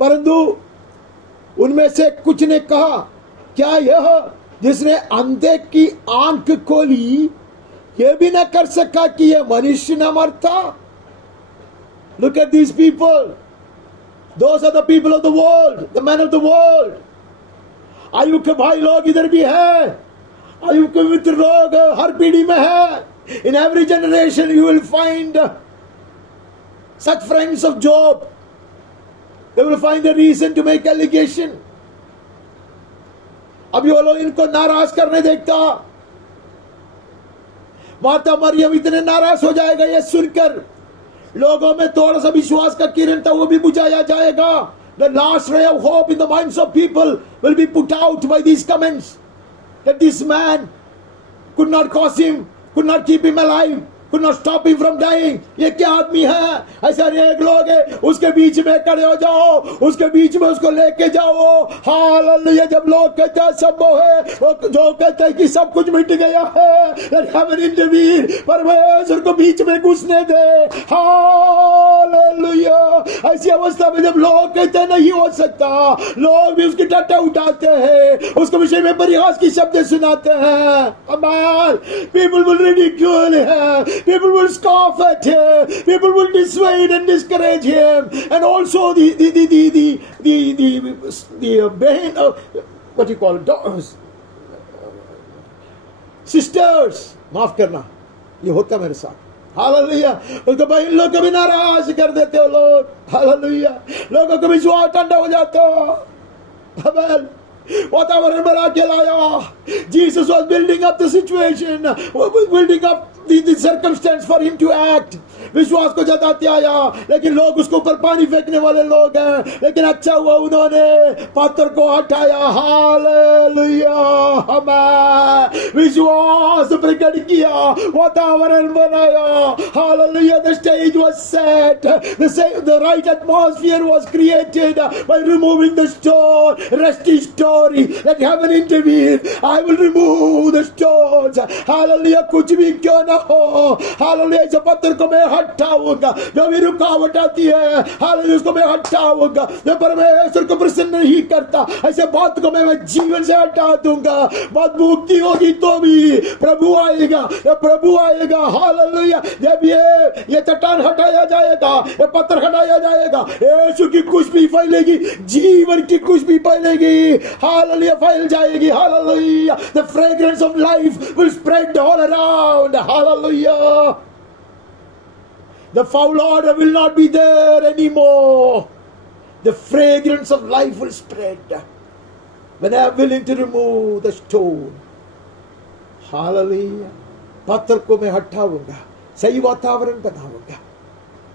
परंतु उनमें से कुछ ने कहा, क्या यह जिसने अंधे की आंख खोली यह भी न कर सका कि यह मनुष्य न मरता? Look at these people. Those are the people of the world, the men of the world. आयु के भाई लोग इधर भी है, आयु के मित्र लोग हर पीढ़ी में है. In every generation you will find such friends of Job. They will find a reason to make allegation. अभी वो लोग इनको नाराज करने देखता. माता मरियम इतने नाराज हो जाएगा ये सुनकर. लोगों में थोड़ा सा विश्वास का किरण था, वो भी बुझाया जाएगा. The last ray of hope in the minds of people will be put out by these comments. That this man could not cause him, could not keep him alive, could not stop him from dying. ये क्या आदमी है? ऐसा एक लोग है, उसके बीच में खड़े हो जाओ, उसके बीच में उसको लेके जाओ. हालेलुया. जब लोग कहते हैं संभव है, जो कहते हैं कि सब कुछ मिट गया है, heaven intervene, परमेश्वर को बीच में घुसने दे. हालेलुया. ऐसी अवस्था में जब लोग कहते हैं नहीं हो सकता, लोग भी उसकी टट्टा उठाते हैं, उसके विषय में परिहास की शब्द सुनाते हैं. अमाल. People will ridicule him. People will scoff at him. People will dissuade and discourage him. And also the what do you call it? Daughters, sisters. माफ करना, ये होता मेरे साथ. हालेलुया. उसको बहन लोग कभी नाराज कर देते हो लोग. हालेलुया. लोगों को विश्वास ठंडा हो जाता. अबे वातावरण बना के लाया. Jesus was building up the situation, building up the circumstance for him to act. विश्वास को जताते आया, लेकिन लोग उसके ऊपर पानी फेंकने वाले लोग हैं. लेकिन अच्छा हुआ उन्होंने पत्थर को हटाया. हालेलुया. हमें विश्वास प्रकट किया, वातावरण बनाया. Hallelujah. The stage was set. The right atmosphere was created by removing the stone. Rest is story. Let heaven intervene. I will remove the stones. Hallelujah. कुछ भी क्यों ना हो, हालेलुया, इस पत्थर को मैं हटाऊंगा. जो भी रुकावट आती है, हालेलुया, उसको मैं हटाऊंगा. जो परमेश्वर को प्रसन्न नहीं करता, ऐसे बात को मैं जीवन से हटा दूंगा. बात मुक्ति होगी तो भी प्रभु आएगा. प्रभु आएगा. हालेलुया. जब ये चट्टान हटाया जाएगा, ये पत्थर हटाया जाएगा, यीशु की खुशबू फैलेगी, जीवन की खुशबू फैलेगी. हालेलुया. फैल जाएगी. Hallelujah. The fragrance of life will spread all around. Hallelujah. The foul odor will not be there anymore. The fragrance of life will spread when I am willing to remove the stone. Hallelujah. पत्थर को मैं हटाऊंगा, सही वातावरण बनाऊंगा.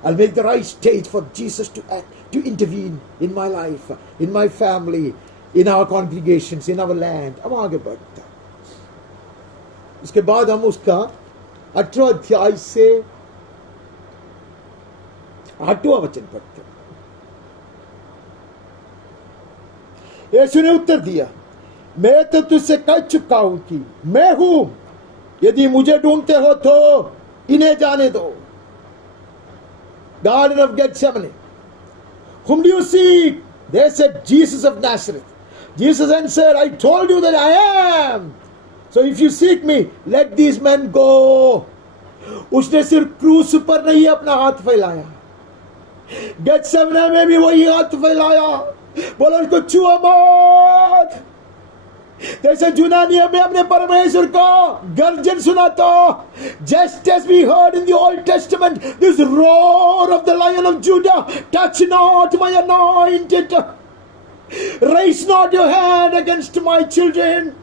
I'll make the right stage for Jesus to act, to intervene in my life, in my family, in our congregations, in our land. अब आगे बढ़ता. इसके बाद हम उसका 18 अध्याय से 8वां वचन पढ़ते हैं. यीशु ने उत्तर दिया, मैं तो तुझसे कह चुका हूं कि मैं हूं. यदि मुझे ढूंढते हो तो इन्हें जाने दो. Garden of Gethsemane. Whom do you seek? They said, Jesus of Nazareth. Jesus answered, I told you that I am. So if you seek me, let these men go. उसने सिर्फ क्रूस पर नहीं अपना हाथ फैलाया. गेत्सेमने में भी वही हाथ फैलाया, बोला उनको छुओ मत। जैसे यूनानिया में हमने परमेश्वर का गर्जन सुना था, just as we heard in the Old Testament, this roar of the Lion of Judah, touch not my anointed, raise not your hand against my children.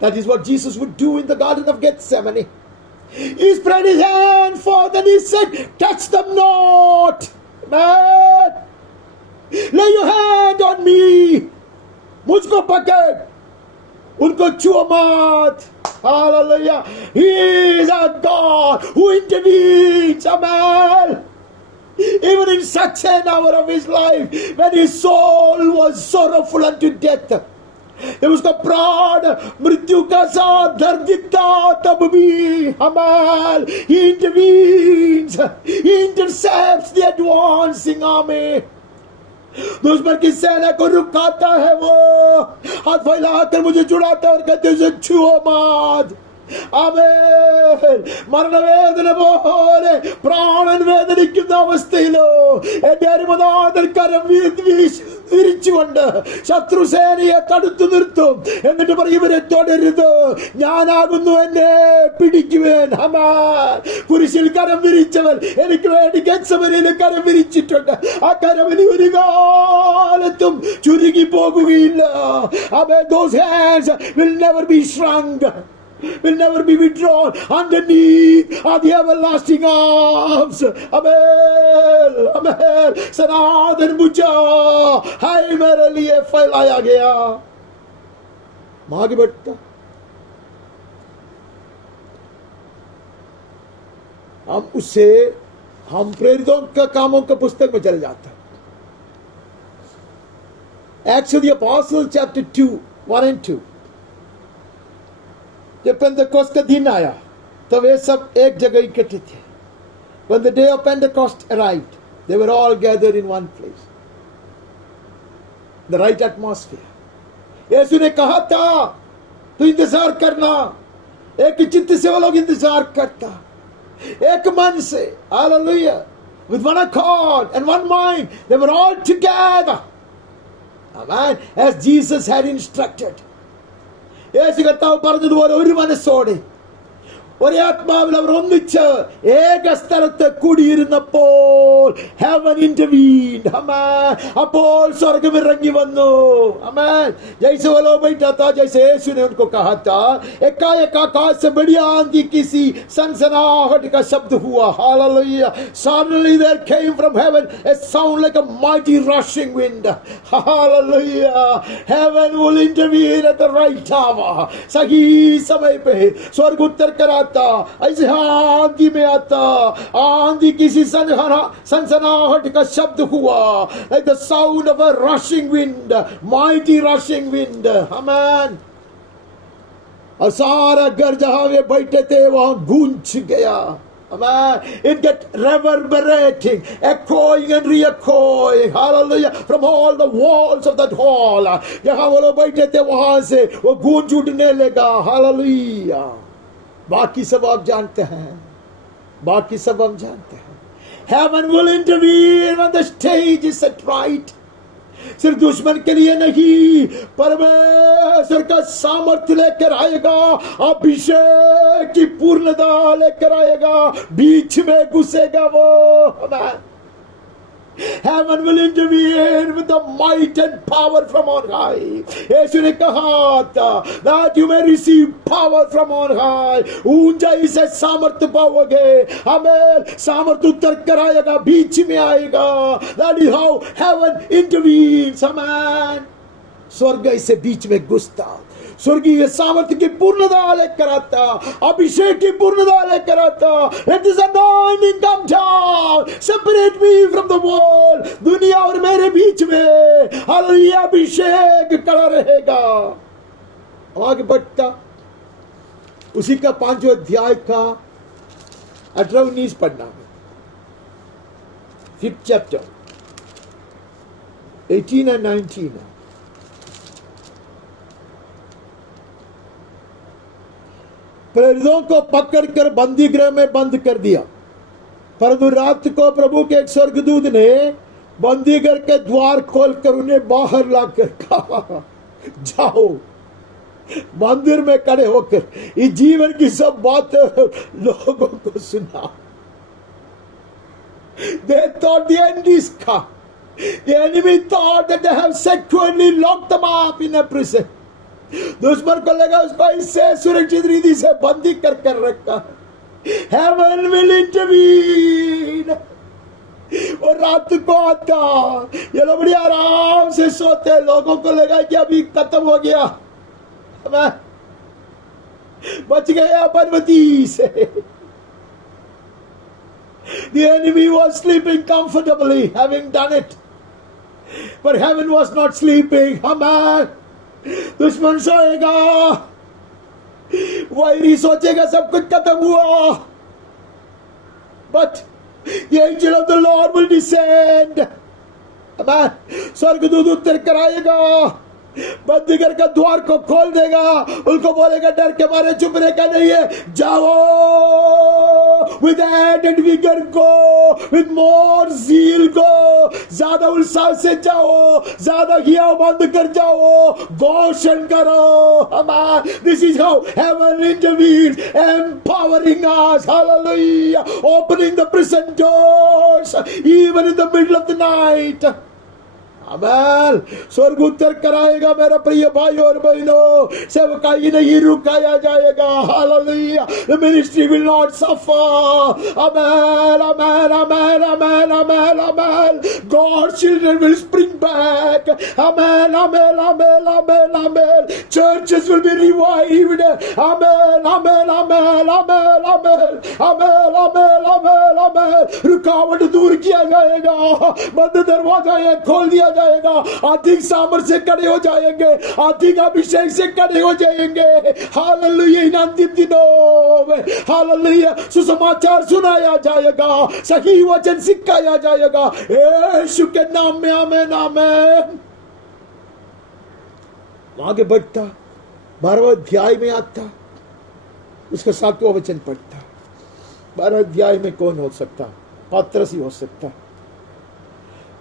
That is what Jesus would do in the Garden of Gethsemane. He spread his hand forth and he said, touch them not, man. Lay your hand on me. मुझको पकड़, उनको छुओ मत. Hallelujah. He is a God who intervenes. Amen. Even in such an hour of his life, when his soul was sorrowful unto death, जब उसका प्राण मृत्यु का साथ दर्दित था, तब भी हमाल he intervenes, he intercepts the advancing army. दुश्मन की सेना को रुकाता है, वो हाथ फैलाकर मुझे छुड़ाता है और कहते हैं उसे छुओ मत. ആമേൻ. മരണവേദന പോലെ പ്രാണൻ വേദനിക്കുന്ന അവസ്ഥയിലോ എന്റെ അരുമനാഥൻ കരം വിരിച്ചുകൊണ്ട് ശത്രുസേനയെ തടുത്തു നിർത്തും. എന്നിട്ട് പറയും, ഇവരെ തൊടരുത്, ഞാനാകുന്നു, എന്നെ പിടിക്കുവേൻ. ആമേൻ. കുരിശിൽ കരം വിരിച്ചവൻ എനിക്ക് വേണ്ടി ഗെത്സമനയിൽ കരം വിരിച്ചിട്ടുണ്ട്. ആ കരം ഇനി ഒരു കാലത്തും ചുരുങ്ങി പോകുകയില്ല. ആമേൻ. Those hands will never be shrunk, will never be withdrawn. Underneath are the everlasting arms. Amen. Amen. सनातन बुझा हाय मेरे लिए फैलाया गया. मैं आगे बढ़ता, हम प्रेरितों का कामों का पुस्तक में चले जाता. Acts of the Apostles chapter 2 1 and 2. जब पेंटेकोस्ट का दिन आया तब वे सब एक जगह इकट्ठे थे. When the day of Pentecost arrived, they were all gathered in one place. The right atmosphere. यीशु ने कहा था, तू इंतजार करना. एक चित्त से वो लोग इंतजार करता, एक मन से. Hallelujah. With one accord and one mind, they were all together. Amen. As Jesus had instructed. യേശു കർത്താവ് പറഞ്ഞതുപോലെ ഒരു മനസ്സോടെ ഒരേ ആത്മാവിൽ അവർ ഒന്നിച്ച് ഏക സ്ഥലത്ത് കൂടിയിരുന്നപ്പോൾ heaven intervened. Amen. അപ്പോൾ स्वर्ग इरंगी वന്നു. Amen. जैसे वो लोग बैठा था, जैसे यीशु ने उनको कहा था, एकाएक आकाश से बड़ी आंधी किसी सनसनाहट का शब्द हुआ. Hallelujah. Suddenly there came from heaven a sound like a mighty rushing wind. Hallelujah. Heaven will intervene at the right hour. सही समय पे स्वर्ग उत्तर कराता, ऐसे आंधी में आता. आंधी किसी सनसनाहट का शब्द हुआ, like the sound of a rushing wind, mighty rushing wind. Amen. और सारा घर जहां वे बैठे थे वहां गूंज गया. Amen. It get reverberating, echoing and re-echoing. Hallelujah. From all the walls of that hall, जहां वो लोग बैठे थे वहां से वो गूंज उठने लगा. Hallelujah. बाकी सब आप जानते हैं, बाकी सब हम जानते हैं. Heaven will intervene when the stage is set right. सिर्फ दुश्मन के लिए नहीं, परमेश्वर का सामर्थ्य लेकर आएगा, अभिषेक की पूर्णता लेकर आएगा, बीच में घुसेगा वो. Heaven will intervene with the might and power from on high. यीशु ने कहा था, that you may receive power from on high. ऊंचाई से सामर्थ्य पाओगे. हमें सामर्थ्य उतर कर आएगा, बीच में आएगा. That is how heaven intervenes. Amen. स्वर्ग इसे बीच में घुसता, स्वर्गीय सामर्थ्य की पूर्णता लेकर आता, अभिषेक की पूर्णता लेकर आता. Let this anointing come down, separate me from the world. दुनिया और मेरे बीच में हालेलुया अभिषेक खड़ा रहेगा. आगे बढ़ता, उसी का 5वां अध्याय का 18-19 पढ़ना है. 5th chapter 18 and 19. प्रेरितों को पकड़कर बंदी गृह में बंद कर दिया. परंतु रात को प्रभु के एक स्वर्गदूत ने बंदी घर के द्वार खोलकर उन्हें बाहर लाकर कहा, जाओ मंदिर में खड़े होकर इस जीवन की सब बातें लोगों को सुना। They thought the end is come. The enemy thought that they have securely locked them up in a prison. दुश्मन को लगा उसको इससे सुरक्षित रीति से बंदी कर रखा। Heaven will intervene. और रात को आता, ये लोग बड़ी आराम से सोते, लोगों को लगा कि अभी खत्म हो गया, मैं बच गया बदमती से। The enemy was sleeping comfortably, having done it, but heaven was not sleeping. Amen. दुश्मन सोएगा, वैरी सोचेगा सब कुछ खत्म हुआ, but the angel of the Lord will descend. Amen. स्वर्गदूत उतर कर आएगा, बंदीगर का द्वार को खोल देगा, उनको बोलेगा डर के मारे चुप रहकर नहीं है, जाओ, with added vigor go, with more zeal go, ज्यादा उत्साह से जाओ, ज्यादा हिया बंद कर जाओ, घोषण करो। हमारा this is how heaven intervenes, empowering us, hallelujah, opening the prison doors even in the middle of the night. Amen. स्वर्ग उत्तर कराएगा मेरा प्रिय भाई और बहनों, सेवकाई नहीं रुकाया जाएगा। Hallelujah. The ministry will not suffer. Amen, amen, amen, amen, amen, amen. God's children will spring back. Amen, amen, amen, amen, amen. Churches will be revived. Amen, amen, amen, amen, amen, amen, amen, amen, amen. रुकावट दूर किया जाएगा, बंद दरवाजा खोल दिया जाएगा, आर्थिक सामर्थ्य से खड़े हो जाएंगे, आर्थिक अभिषेक से खड़े हो जाएंगे। हालेलुया। इन अंतिम दिनों में हालेलुया सुसमाचार सुनाया जाएगा, सही वचन सिखाया जाएगा, यीशु के नाम में। आमीन, आमीन। आगे बढ़ता 12वें अध्याय में आता, उसका 7वां वचन पढ़ता। 12वें अध्याय में कौन हो सकता? पतरस ही हो सकता।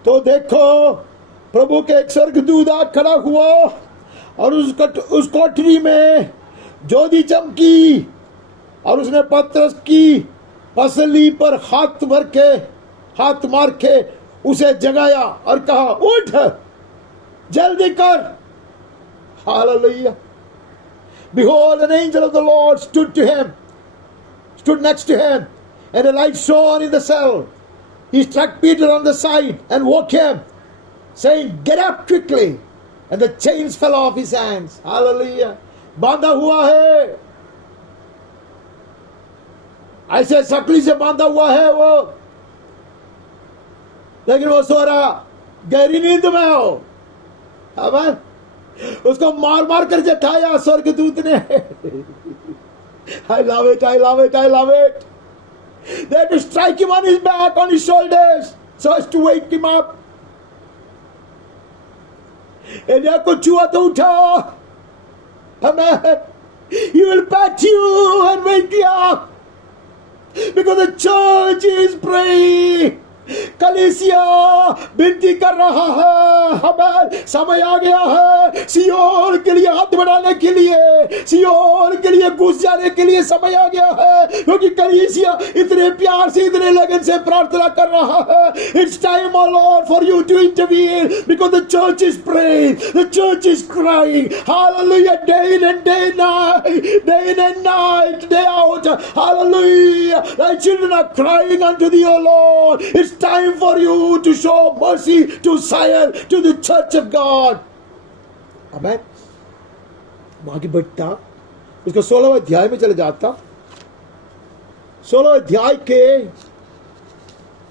तो देखो, प्रभु के एक स्वर्गदूत खड़ा हुआ और उस कोठरी में ज्योति चमकी और उसने पतरस की पसली पर हाथ मार के उसे जगाया और कहा, उठ, जल्दी कर। Hallelujah. Behold, an angel of the Lord stood next to him, and a light shone in the cell. He struck Peter on the side and woke him, saying, get up quickly. And the chains fell off his hands. Hallelujah. बांधा हुआ है, ऐसे सकली से बांधा हुआ है वो, लेकिन वो सो रहा, गहरी नींद में हो। अमन, उसको मार मार कर जठाया स्वर्गदूत ने। I love it, I love it, I love it. They had to strike him on his back, on his shoulders, so as to wake him up. Elia को छुआ तो उठा। Amen. He will pat you and wake you up, because the church is praying. कलीसिया विनती कर रहा है। हमें समय आ गया है सियोन के लिए हाथ बढ़ाने के लिए, सियोन के लिए घुस जाने के लिए समय आ गया है, क्योंकि कलीसिया इतने प्यार से, इतने लगन से प्रार्थना कर रहा है। It's time, O Lord, for you to intervene, because the church is praying, the church is crying. Hallelujah. Day in and day night, day in and night, day out. Hallelujah. Thy children are crying unto thee, O Lord. It's time for you to show mercy to Zion, to the church of God. Amen. आगे बढ़ता, उसको 16वें अध्याय में चले जाता। 16वें अध्याय के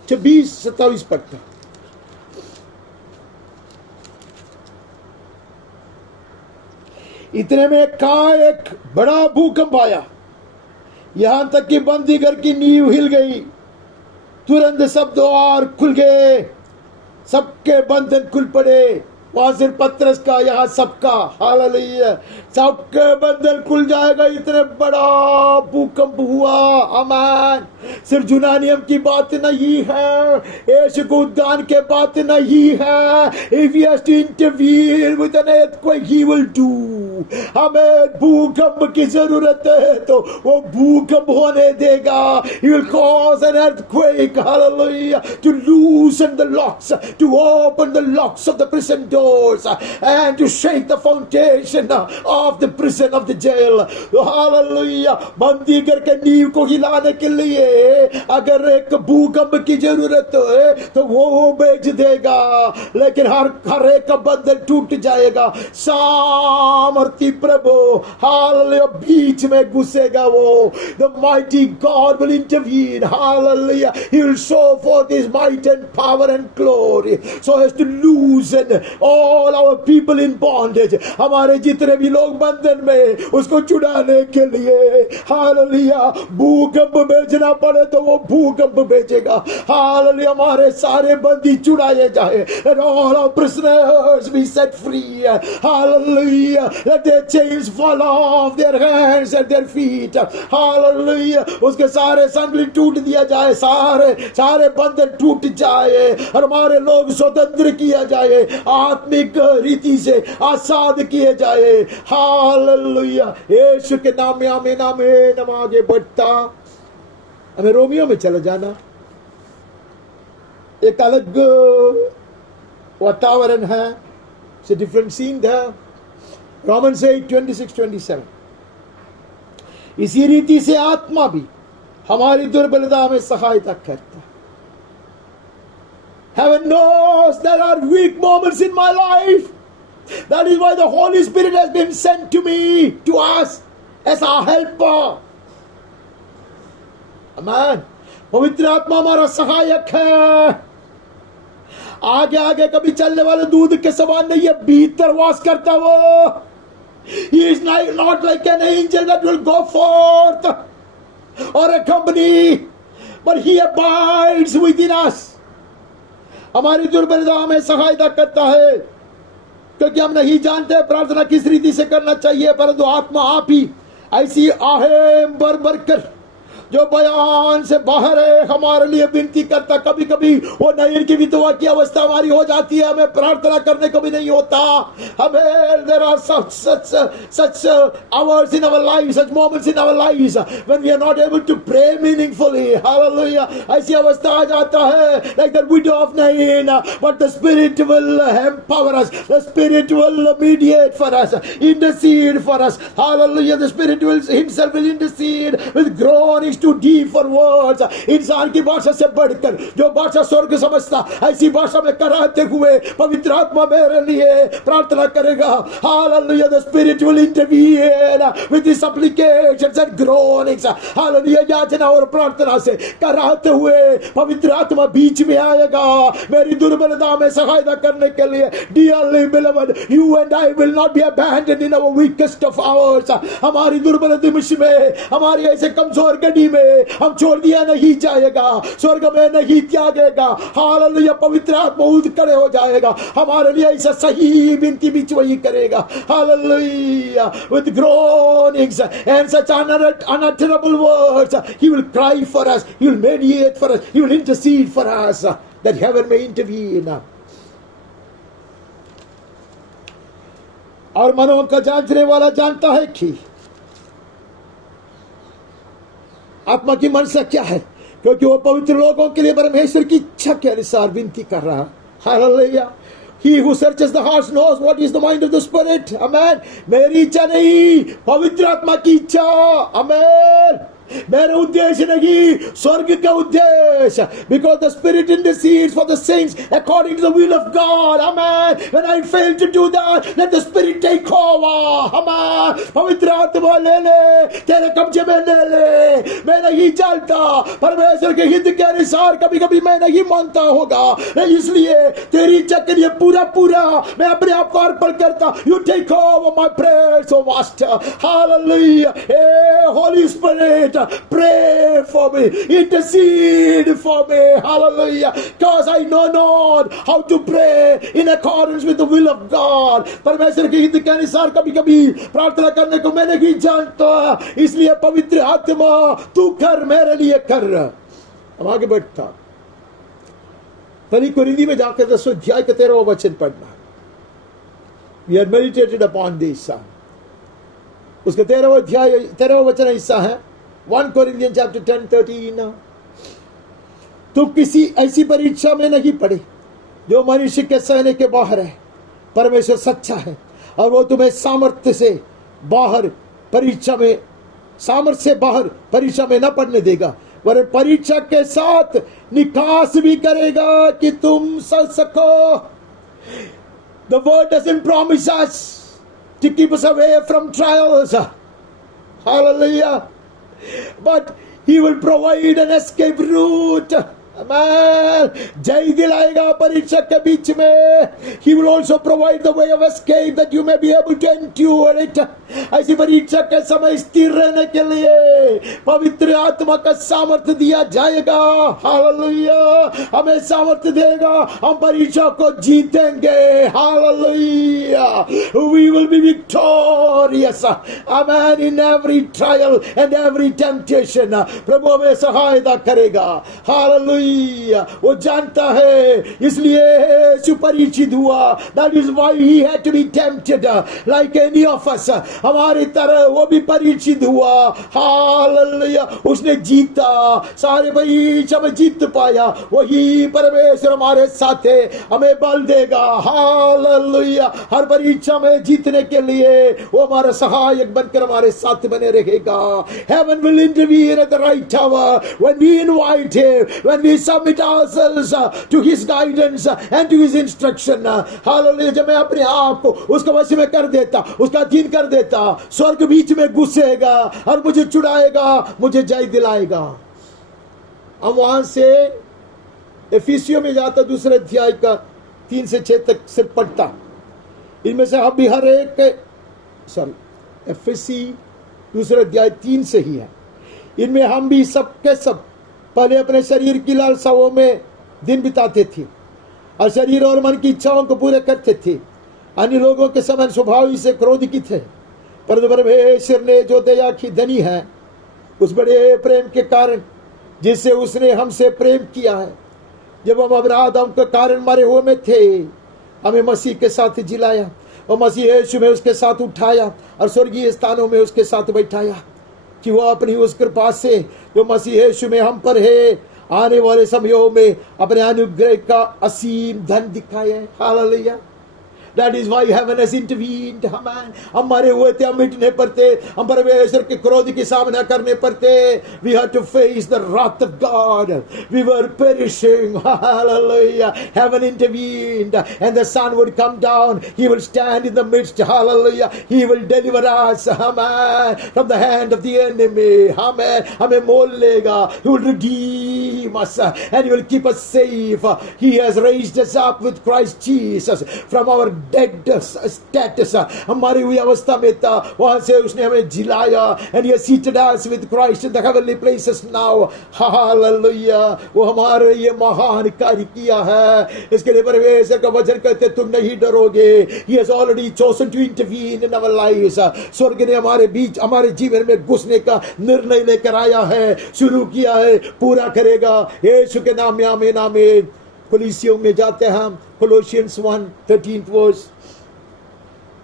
26-27 पढ़ता। इतने में एक बड़ा भूकंप आया, यहां तक कि बंदी घर की नींव हिल गई। तुरंत सब द्वार खुल गए, सबके बंधन खुल पड़े वहां सिर्फ पतरस का, यहाँ सबका। हालेलुया, सबके बंधन खुल जाएगा। इतने बड़ा भूकंप हुआ। आमीन। सिर्फ यूनानियम की बात नहीं है, यीशु को उद्धार के बात नहीं है। If he has to intervene with an earthquake, he will do. हमें भूकंप की जरूरत है तो वो भूकंप होने देगा। He will cause an earthquake, hallelujah, to loosen the locks, to open the locks of the prison doors, and to shake the foundation of the prison, of the jail. Hallelujah. बंदी घर के नींव को हिलाने के लिए अगर एक भूकंप की जरूरत है तो वो भेज देगा, लेकिन हर एक का बंधन टूट जाएगा। सामर्थी प्रभु, हालेलुया, बीच में घुसेगा वो। The mighty God will intervene. Hallelujah. He will show forth his might and power and glory so as to loosen all our people in bondage. हमारे जितने भी लोग बंधन में, उसको छुड़ाने के लिए हालेलुया भूकंप भेजना पड़े तो वो भूकंप भेजेगा। हालेलुया, हमारे सारे बंदी छुड़ाए जाए। Let all our prisoners be set free. Hallelujah. Let their chains fall off their hands and their feet. Hallelujah. उसके सारे संगली टूट दिया जाए, सारे बंधन टूट जाए और हमारे लोग स्वतंत्र किया जाए, आत्मिक रीति से आजाद किए जाए। हालेलुया, यीशु के नाम में आमीन आमीन। हम आगे बढ़ता, हमें रोमियो में चले जाना। एक अलग वातावरण है, it's a different scene there. Romans 8:26-27। इसी रीति से आत्मा भी हमारी दुर्बलता में सहायता करता है। Heaven knows there are weak moments in my life. That is why the Holy Spirit has been sent to me, to us, as our helper. Amen. पवित्र आत्मा हमारा सहायक है। आगे आगे कभी चलने वाले दूध के समान नहीं है, भीतर वास करता वो। He is not like an angel that will go forth or accompany, but he abides within us. हमारी दुर्बलता में सहायता करता है, क्योंकि हम नहीं जानते प्रार्थना किस रीति से करना चाहिए, परंतु आत्मा आप ही ऐसी आहें भर भर कर जो बयान से बाहर है हमारे लिए विनती करता। कभी कभी वो नईर की विधवा की अवस्था हमारी हो जाती है, हमें प्रार्थना करने को भी नहीं होता। हमें there are such hours in our lives, such moments in our lives when we are not able to pray meaningfully. Hallelujah. ऐसी अवस्था आ जाता है like the widow of Nain, but the Spirit will empower us, the Spirit will mediate for us, intercede for us. Hallelujah. The Spirit will himself will intercede with groanings too deep for words. इंसान की भाषा से बढ़कर जो भाषा स्वर्ग समझता, ऐसी भाषा में कराते हुए पवित्र आत्मा मेरे लिए प्रार्थना करेगा। Hallelujah. The Spirit will intervene with his supplications and groanings. Hallelujah. याचना और प्रार्थना से कराते हुए पवित्र आत्मा बीच में आएगा मेरी दुर्बलता में सहायता करने के लिए। Dearly beloved, you and I will not be abandoned in our weakest of hours. हमारी दुर्बल निमिष में, हमारी ऐसे कमजोर घड़ी में हम छोड़ दिया नहीं जाएगा, स्वर्ग में नहीं त्यागेगा। हालेलुया, पवित्र आत्मा उठ खड़े हो जाएगा हमारे लिए, ऐसा सही विनती बीच वही करेगा। Hallelujah, with groanings and such unutterable words he will cry for us, he will mediate for us, he will intercede for us, that heaven may intervene. और मनों का जांचने वाला जानता है कि आत्मा की मनसा क्या है, क्योंकि वो पवित्र लोगों के लिए परमेश्वर की इच्छा के अनुसार विनती कर रहा है। Hallelujah. He who searches the heart knows what is the mind of the Spirit. Amen. मेरी इच्छा नहीं, पवित्र आत्मा की इच्छा। Amen. मेरा उद्देश्य नहीं, स्वर्ग का उद्देश्य। Because the Spirit intercedes for the saints according to the will of God. Amen. When I fail to do that, let the Spirit take over. Amen. पवित्र आत्मा ले ले, तेरे कब्जे में ले ले। मैं नहीं जानता परमेश्वर के हित के अनुसार कभी कभी मैं नहीं मानता होगा, इसलिए तेरी इच्छा के लिए पूरा मैं अपने आप को अर्पण करता। You take over my prayers, O Master. Hallelujah. Hey, Holy Spirit, pray for me, intercede for me. Hallelujah. Because I know not how to pray in accordance with the will of God. परमेश्वर के हित के अनुसार कभी कभी प्रार्थना करने को मैं नहीं जानता, इसलिए पवित्र आत्मा तू कर, मेरे लिए कर। हम आगे बढ़ता, पहली कुरिन्थी में जाकर 10 अध्याय का 13वां वचन पढ़ना। We had meditated upon this. उसका 13वां अध्याय 13वां वचन हिस्सा है 1 Corinthians chapter 10:13। तो किसी ऐसी परीक्षा में नहीं पड़े जो मनुष्य के सहने के बाहर है। परमेश्वर सच्चा है और वो तुम्हें सामर्थ्य से बाहर परीक्षा में न पड़ने देगा, वरन परीक्षा के साथ निकास भी करेगा कि तुम सह सको। The word doesn't promise us to keep us away from trials. Hallelujah. But He will provide an escape route. Amen. जय दिलाएगा परीक्षा के बीच में। He will also provide the way of escape that you may be able to endure it. ऐसी परीक्षा के समय स्थिर रहने के लिए पवित्र आत्मा का सामर्थ्य दिया जाएगा। हालेलुया। हमें सामर्थ्य देगा, हम परीक्षा को जीतेंगे। Hallelujah. We will be victorious. Amen. In every trial and every temptation. प्रभु हमें सहायता करेगा। हालेलुया। वो जानता है, इसलिए यीशु परीक्षित हुआ। That is why he had to be tempted like any of us. हमारी तरह वो भी परीक्षित हुआ। हालेलुया। उसने जीता, सारे परीक्षा में जीत पाया। वही परमेश्वर हमारे साथ है, हमें बल देगा। हालेलुया। हर परीक्षा में जीतने के लिए वो हमारा सहायक बनकर हमारे साथ बने रहेगा। Heaven will intervene at the right hour when we invite him, when we submit ourselves to his guidance and to his instruction. Hallelujah. जब मैं अपने आप को उसके वश में कर देता, उसका अधीन कर देता, स्वर्ग बीच में घुसेगा और मुझे छुड़ाएगा, मुझे जय दिलाएगा। अब वहां से एफिसियों में जाता, दूसरे अध्याय का 3 से 6 तक सिर्फ पढ़ता। इनमें से हम भी हर एक एफिसी दूसरे अध्याय 3 से ही है। इनमें हम भी सब के सब पहले अपने शरीर की लालसाओं में दिन बिताते थे और शरीर और मन की इच्छाओं को पूरे करते थे। अन्य लोगों के समान स्वभाव से क्रोध की थे, परंतु परमेश्वर ने जो दया की धनी है उस बड़े प्रेम के कारण जिससे उसने हमसे प्रेम किया है, जब हम अपराधों के कारण मरे हुए में थे, हमें मसीह के साथ जिलाया और मसीह यीशु में उसके साथ उठाया और स्वर्गीय स्थानों में उसके साथ बैठाया, कि वह अपनी उस कृपा से जो मसीह यीशु में हम पर है आने वाले समयों में अपने अनुग्रह का असीम धन दिखाए। Hallelujah. That is why heaven has intervened. Amen. हम मरे हुए थे, हम मिटने पड़ते, हम परमेश्वर के क्रोध की सामना करने पड़ते। We had to face the wrath of God. We were perishing. Hallelujah. Heaven intervened and the Son would come down. He will stand in the midst. Hallelujah. He will deliver us. Amen. From the hand of the enemy. Amen. हमें मोल लेगा. He will redeem us and He will keep us safe. He has raised us up with Christ Jesus from our dead status, हमारी हुई अवस्था में था, वहां से उसने हमें जिलाया, and He has seated us with Christ in the heavenly places now. Hallelujah. वो हमारे ये महान कार्य किया है। इसके लिए परमेश्वर का वचन कहते तुम नहीं डरोगे। He has already chosen to intervene in our lives. स्वर्ग ने हमारे बीच, हमारे जीवन में घुसने का निर्णय लेकर आया है, शुरू किया है, पूरा करेगा। यीशु के नाम में आमीन आमीन। कोलोसियों में जाते हैं हम, Colossians 1:13 verse।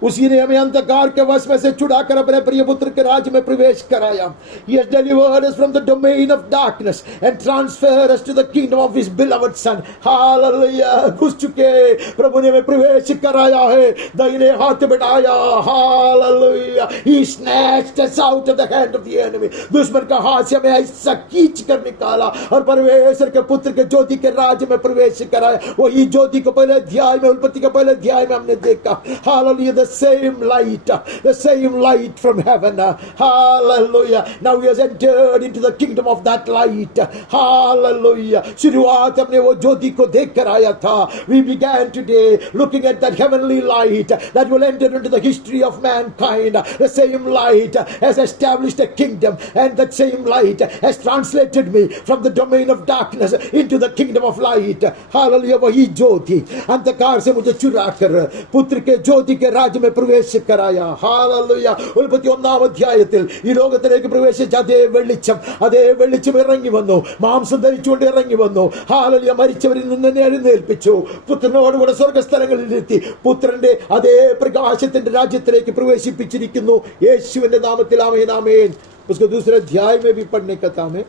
उसी ने हमें अंधकार के वश में से छुड़ाकर अपने प्रिय पुत्र के राज्य में प्रवेश कराया। He has delivered us from the domain of darkness and transferred us to the kingdom of His beloved Son. Hallelujah. घुस चुके, प्रभु ने हमें प्रवेश कराया है, दाहिने हाथ बैठाया। Hallelujah. He snatched us out of the hand of the enemy. दुश्मन का हाथ से हमें ऐसा खींच कर निकाला और परमेश्वर के पुत्र के ज्योति के राज्य में प्रवेश कराया। वही ज्योति को पहले अध्याय में, उत्पत्ति के पहले अध्याय में हमने देखा। Hallelujah. The the same light from heaven. Hallelujah. Now he has entered into the kingdom of that light. Hallelujah. शुरुआत हमने वो ज्योति को देख कर आया था. We began today looking at that heavenly light that will enter into the history of mankind. The same light has established a kingdom, and that same light has translated me from the domain of darkness into the kingdom of light. Hallelujah. वही ज्योति अंधकार से मुझे चुरा कर पुत्र के ज्योति के राज्य में प्रवेश कराया. Hallelujah. ഉൽപ്പത്തി 1-ാം അധ്യായത്തിൽ ഈ ലോകത്തിലേക്ക് പ്രവേശിച്ച അതേ വെളിച്ചം ഇറങ്ങി വന്നു, മാംസം ധരിച്ചുകൊണ്ട് ഇറങ്ങി വന്നു. ഹാലലുയ. മരിച്ചവരിൽ നിന്ന് എഴുന്നേൽപ്പിച്ചു, പുത്രനോടുകൂടെ സ്വർഗസ്ഥലങ്ങളിൽ ഇരുത്തി, പുത്രന്റെ അതേ പ്രകാശത്തിന്റെ രാജ്യത്തിലേക്ക് പ്രവേശിപ്പിച്ചിരിക്കുന്നു. യേശുവിന്റെ നാമത്തിൽ ആമേൻ ആമേൻ. उसको दूसरे अध्याय में भी पढ़ने का था मैं,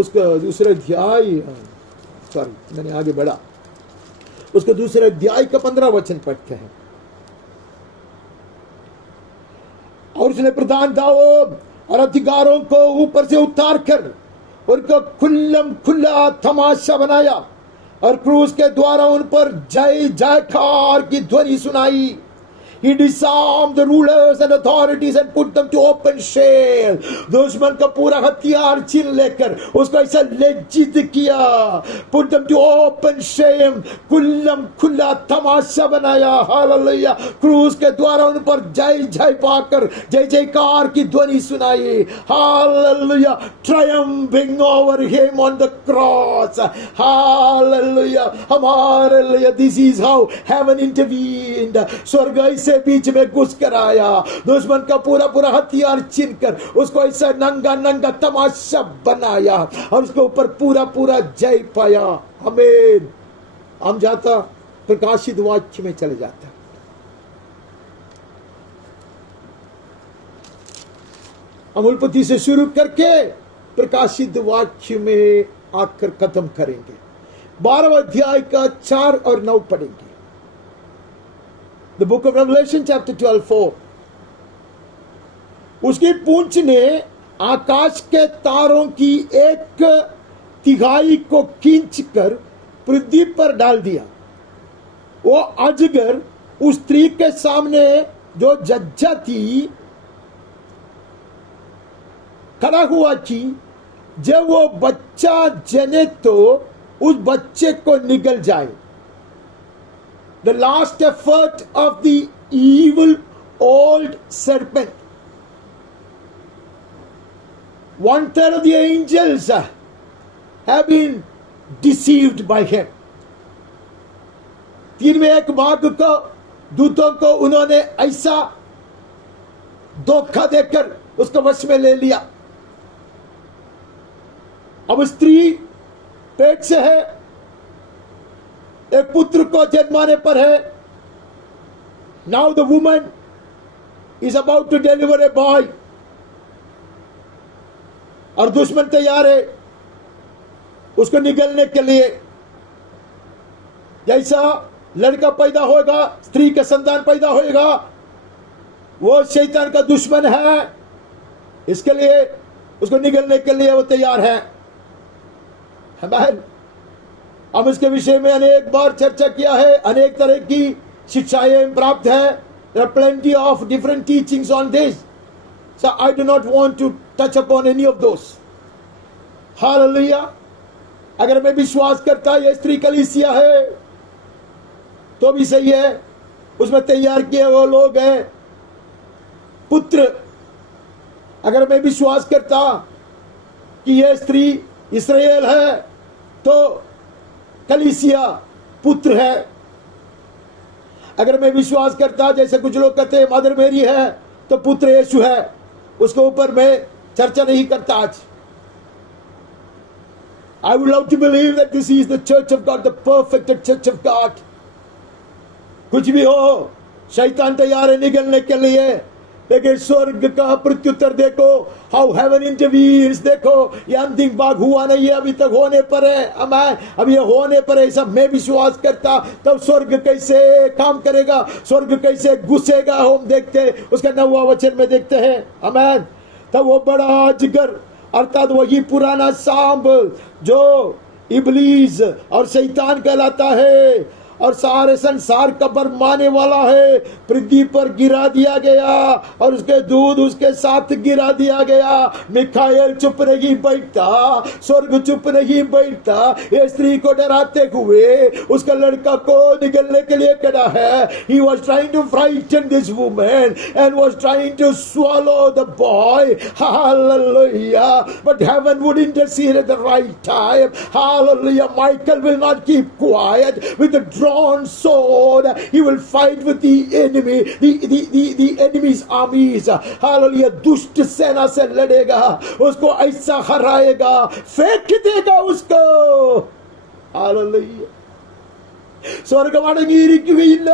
उसका दूसरे अध्याय, सॉरी मैंने आगे बढ़ा, उसको दूसरे अध्याय का 15 वचन पढ़ते हैं. और उसने प्रधान दाऊद और अधिकारों को ऊपर से उतार कर उनको खुला तमाशा बनाया और क्रूस के द्वारा उन पर जय जयकार की ध्वनि सुनाई. He disarmed the rulers and authorities and put them to open shame. दुश्मन का पूरा हथियार छीन लेकर उसको ऐसा लज्जित किया. Put them to open shame. खुला तमाशा बनाया. हालेलुया. क्रूस के द्वारा उन पर जय जय पाकर जय जयकार की ध्वनि सुनाई. Hallelujah. Triumphing over him on the cross. Hallelujah. हमारे लिए this is how heaven intervened. स्वर्ग ऐसे बीच में घुस कर आया, दुश्मन का पूरा हथियार छीनकर उसको ऐसा नंगा तमाशा बनाया और उसके ऊपर पूरा जय पाया. आमीन. हम जाता प्रकाशित वाक्य में चले जाता. हम उल्पत्ति से शुरू करके प्रकाशित वाक्य में आकर खत्म करेंगे. 12वां अध्याय का 4 और 9 पढ़ेंगे. The book of Revelation chapter 12:4. उसकी पूंछ ने आकाश के तारों की 1/3 को खींचकर पृथ्वी पर डाल दिया. वो अजगर उस स्त्री के सामने जो जज्जा थी खड़ा हुआ कि जब वो बच्चा जने तो उस बच्चे को निगल जाए. The last effort of the evil old serpent. 1/3 of the angels have been deceived by him. 3 भाग को दूतों को उन्होंने ऐसा धोखा देकर उसको वश में ले लिया. अब स्त्री पेट से है, एक पुत्र को जन्माने पर है. Now the woman is about to deliver a boy. और दुश्मन तैयार है उसको निगलने के लिए. जैसा लड़का पैदा होगा, स्त्री का संतान पैदा होगा, वो शैतान का दुश्मन है, इसके लिए उसको निगलने के लिए वो तैयार है. हम इसके विषय में अनेक बार चर्चा किया है, अनेक तरह की शिक्षाएं प्राप्त है. There are plenty of different teachings on this, so I do not want to touch upon any of those. Hallelujah. अगर मैं विश्वास करता ये स्त्री कलीसिया है तो भी सही है, उसमें तैयार किए वो लोग हैं पुत्र. अगर मैं विश्वास करता कि यह स्त्री इस्राएल है तो कलीसिया पुत्र है. अगर मैं विश्वास करता जैसे कुछ लोग कहते हैं मदर मेरी है तो पुत्र यीशु है, उसके ऊपर मैं चर्चा नहीं करता आज. I would love to believe that this is the church of God, the perfected church of God. कुछ भी हो, शैतान तैयार है निगलने के लिए, लेकिन स्वर्ग का प्रत्युत्तर देखो, हाउ हेवन इंटरवीन्स. देखो ये अंतिम भाग हुआ नहीं है, अभी तक होने पर है. अब ये होने पर है, सब मैं विश्वास करता. तब स्वर्ग कैसे काम करेगा, स्वर्ग कैसे घुसेगा, हम देखते उसका 9वां वचन में देखते हैं. आमीन. तब वो बड़ा अजगर अर्थात वही पुराना सांप जो इब्लीस और शैतान कहलाता है और सारे संसार का बरमाने वाला है, पृथ्वी पर गिरा दिया गया और उसके दूध उसके साथ गिरा दिया गया। मिखाएल चुप नहीं बैठता, स्वर्ग चुप नहीं बैठता। ये स्त्री को डराते हुए उसका लड़का को निगलने के लिए खड़ा है। He was trying to frighten this woman and was trying to swallow the boy. Hallelujah. But heaven would intercede at the right time. Hallelujah. Michael will not keep quiet. With the drawn sword, he will fight with the enemy, the enemy's armies. Hallelujah. दुष्ट सेना से लड़ेगा, उसको ऐसा हराएगा, फेंक देगा उसको. Hallelujah. സ്വർഗം അടങ്ങിയിരിക്കുകയില്ല.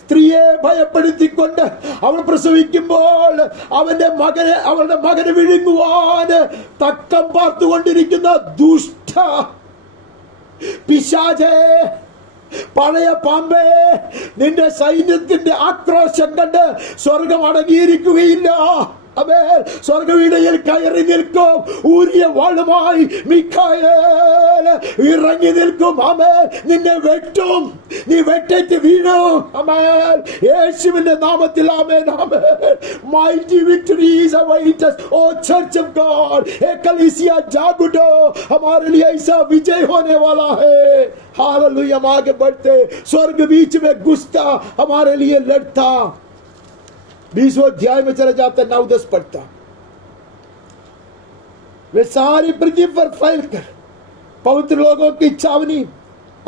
സ്ത്രീയെ ഭയപ്പെടുത്തിക്കൊണ്ട് അവൾ പ്രസവിക്കുമ്പോൾ അവളുടെ മകനെ വിഴുങ്ങുവാൻ തക്കം പാർത്തുകൊണ്ടിരിക്കുന്ന ദുഷ്ട പിശാചേ, പഴയ പാമ്പേ, നിന്റെ സൈന്യത്തിന്റെ ആക്രോശം കണ്ട് സ്വർഗം അടങ്ങിയിരിക്കുകയില്ല. അവൻ സ്വർഗവീണയിൽ കയറി നിൽക്കും, ഊരിയ വാളുമായി മിഖായേൽ ഇറങ്ങി നിൽക്കും. അവൻ നിന്നെ വെട്ടും, നീ വെട്ടേറ്റ് വീഴും. അവൻ യേശുവിന്റെ നാമത്തിൽ ആമേൻ, ആമേൻ. Mighty victories await us, oh church of God. कलीसिया जाग उठो, हमारे लिए ऐसा विजय होने वाला है. हालेलुया. हम आगे बढ़ते, स्वर्ग बीच में घुसता, हमारे लिए लड़ता. 20वें अध्याय में चले जाते, 9-10 पढ़ता. वे सारी पृथ्वी पर फैलकर पवित्र लोगों की छावनी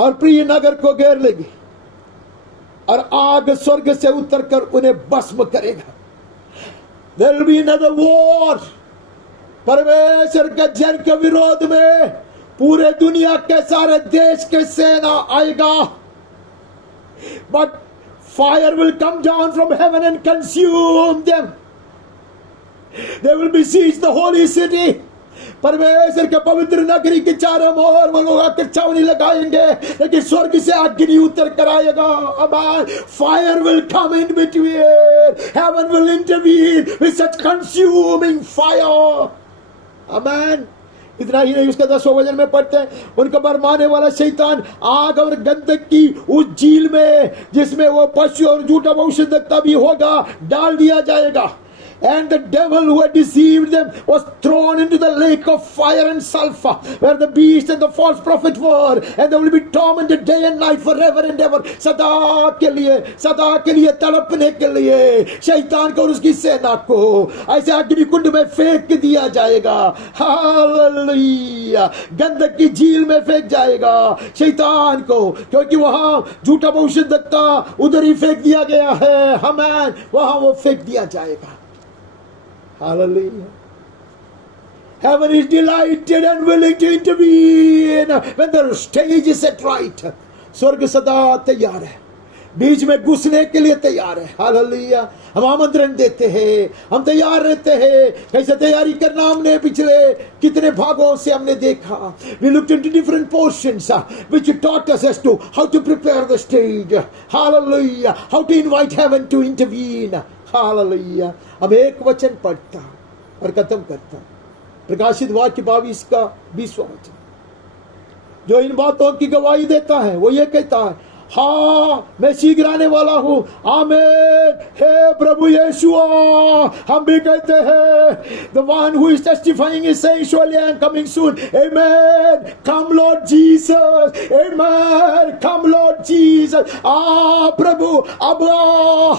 और प्रिय नगर को घेर लेगी और आग स्वर्ग से उतरकर उन्हें भस्म करेगा. There will be another war. परमेश्वर के जन के विरोध में पूरे दुनिया के सारे देश के सेना आएगा. But fire will come down from heaven and consume them. They will besiege the holy city. परमेश्वर के पवित्र नगरी के चारों ओर वो लोग आकर छावनी लगाएंगे, लेकिन स्वर्ग से अग्नि उतर कर आएगा. अमान, fire will come in between. Heaven will intervene with such consuming fire. Amen. इतना ही नहीं, उसका 10वां वचन में पढ़ते हैं, उनका बरमाने वाला शैतान आग और गंधक की उस झील में, जिसमें वो पशु और झूठा भविष्यद्वक्ता भी होगा, डाल दिया जाएगा. And the devil who had deceived them was thrown into the lake of fire and sulfur, where the beast and the false prophet were, and they will be tormented day and night forever and ever. सदा के लिए तड़पने के लिए शैतान को और उसकी सेना को ऐसे अग्नि कुंड में फेंक दिया जाएगा. हालेलुया. गंधक की झील में फेंक जाएगा शैतान को, क्योंकि वहां झूठा भविष्यद्वक्ता उधर ही फेंक दिया गया है. हमें वहां वो फेंक दिया जाएगा. Hallelujah. Heaven is delighted and willing to intervene when the stage is set right. स्वर्ग सदा तैयार है, बीच में घुसने के लिए तैयार है. हालेलुया. हम आमंत्रण देते हैं, हम तैयार रहते हैं. कैसे तैयारी करना हमने पिछले कितने भागों से हमने देखा. We looked into different portions which taught us as to how to prepare the stage. Hallelujah. How to invite heaven to intervene. Hallelujah. अब एक वचन पढ़ता और खत्म करता. प्रकाशित वाक्य 22 का 20वां वचन, जो इन बातों की गवाही देता है, वो ये कहता है, हाँ, मैं शीघ्र आने वाला हूं. आमीन. हे प्रभु यीशुआ, हम भी कहते हैं, the one who is testifying is saying, surely I am coming soon. Amen. Come Lord Jesus. Amen. Come Lord Jesus. प्रभु अब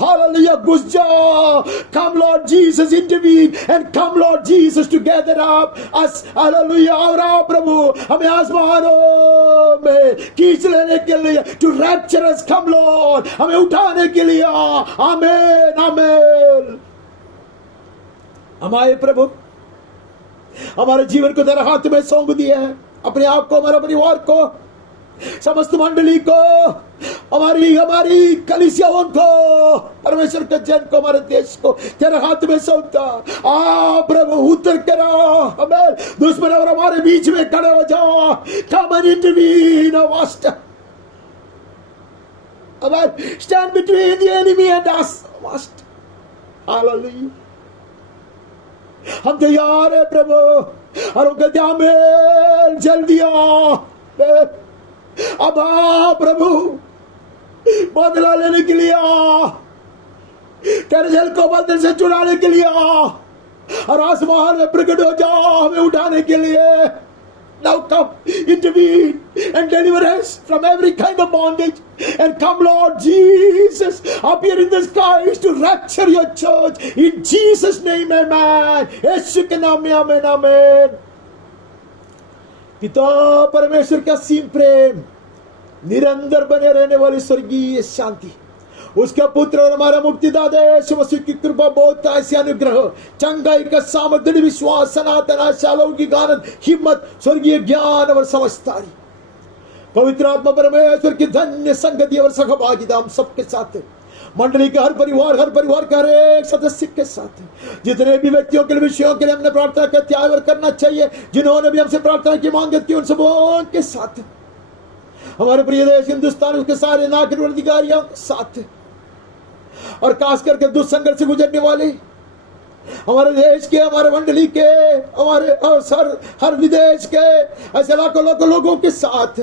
हालेलुया घुस जाओ. Come Lord Jesus, intervene and come Lord Jesus to gather up us. Hallelujah. और प्रभु हमें आसमानों में खींच लेने के लिए, to rapture us, come Lord, हमें उठाने के लिए. आमेन, आमेन. हमारे प्रभु हमारे जीवन को तेरे हाथ में सौंप दिया है. अपने आप को, हमारे परिवार को, समस्त मंडली को, हमारी कलीसियाओं को, परमेश्वर के जन को, हमारे देश को तेरे हाथ में सौंपता. प्रभु उतर कर हमें दुश्मन और हमारे बीच में खड़े हो जाओ. Come and intervene, O Master. Amen. Stand between the enemy and us, Master. Hallelujah. हम तैयार है प्रभु, और हम कहते हैं आमीन. जल्दी आ. अब आ प्रभु, बदला लेने के लिए आ, कर्जल को बदल से चुराने के लिए आ, और आसमान में प्रकट हो जाओ हमें उठाने के लिए। Now come, intervene and deliver us from every kind of bondage. And come, Lord Jesus, appear in the skies to rapture your church. In Jesus' name, amen. यीशु के नाम में आमेन, आमेन। पिता परमेश्वर का असीम प्रेम, निरंतर बने रहने वाली स्वर्गीय शांति, उसका पुत्र और हमारा मुक्तिदाता यीशु मसीह की कृपा, बोधता ऐसी अनुग्रह, चंगाई का सामर्थ्य, विश्वास, सनातन आशा, अलौकिक आनंद, हिम्मत, स्वर्गीय ज्ञान और समझदारी, पवित्र आत्मा परमेश्वर की धन्य संगति और सहभागिता हम सबके साथ है। मंडली के हर परिवार का हर एक सदस्य के साथ है। जितने भी व्यक्तियों के लिए, विषयों के लिए हमने प्रार्थना का त्याग करना चाहिए, जिन्होंने भी हमसे प्रार्थना की मांग की, उन सबों के साथ है। हमारे प्रिय देश हिंदुस्तान, उसके सारे नागरिक अधिकारियों के साथ है, और खास करके दुष्ट संघर्ष से गुजरने वाले हमारे देश के, हमारे मंडली के, हमारे और हर विदेश के ऐसे लाखों लोगों के साथ,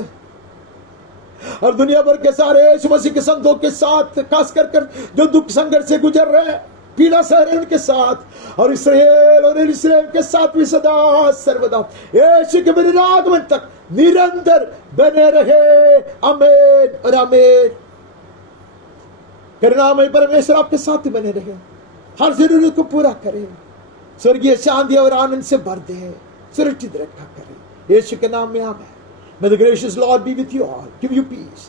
और दुनिया भर के सारे यीशु मसीह के संतों के साथ, खास कर जो दुख संघर्ष से गुजर रहे हैं, पीड़ा सह रहे उनके साथ, और इस्राएल के साथ भी सदा सर्वदा यीशु के मेरे आगमन तक निरंतर बने रहे। आमीन और आमीन। करुणामय परमेश्वर आपके साथ ही बने रहे, हर जरूरत को पूरा करे, स्वर्गीय शांति और आनंद से भर दे, सुरक्षित रखा करे, यीशु के नाम में आमीन। May the gracious Lord be with you all, give you peace,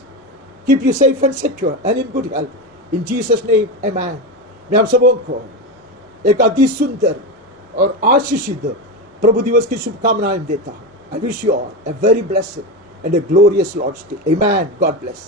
keep you safe and secure and in good health. In Jesus' name, amen. मैं आप सबों को एक अति सुंदर और आशीषित प्रभु दिवस की शुभकामनाएं देता हूं। I wish you all a very blessed and a glorious Lord's Day. Amen. God bless.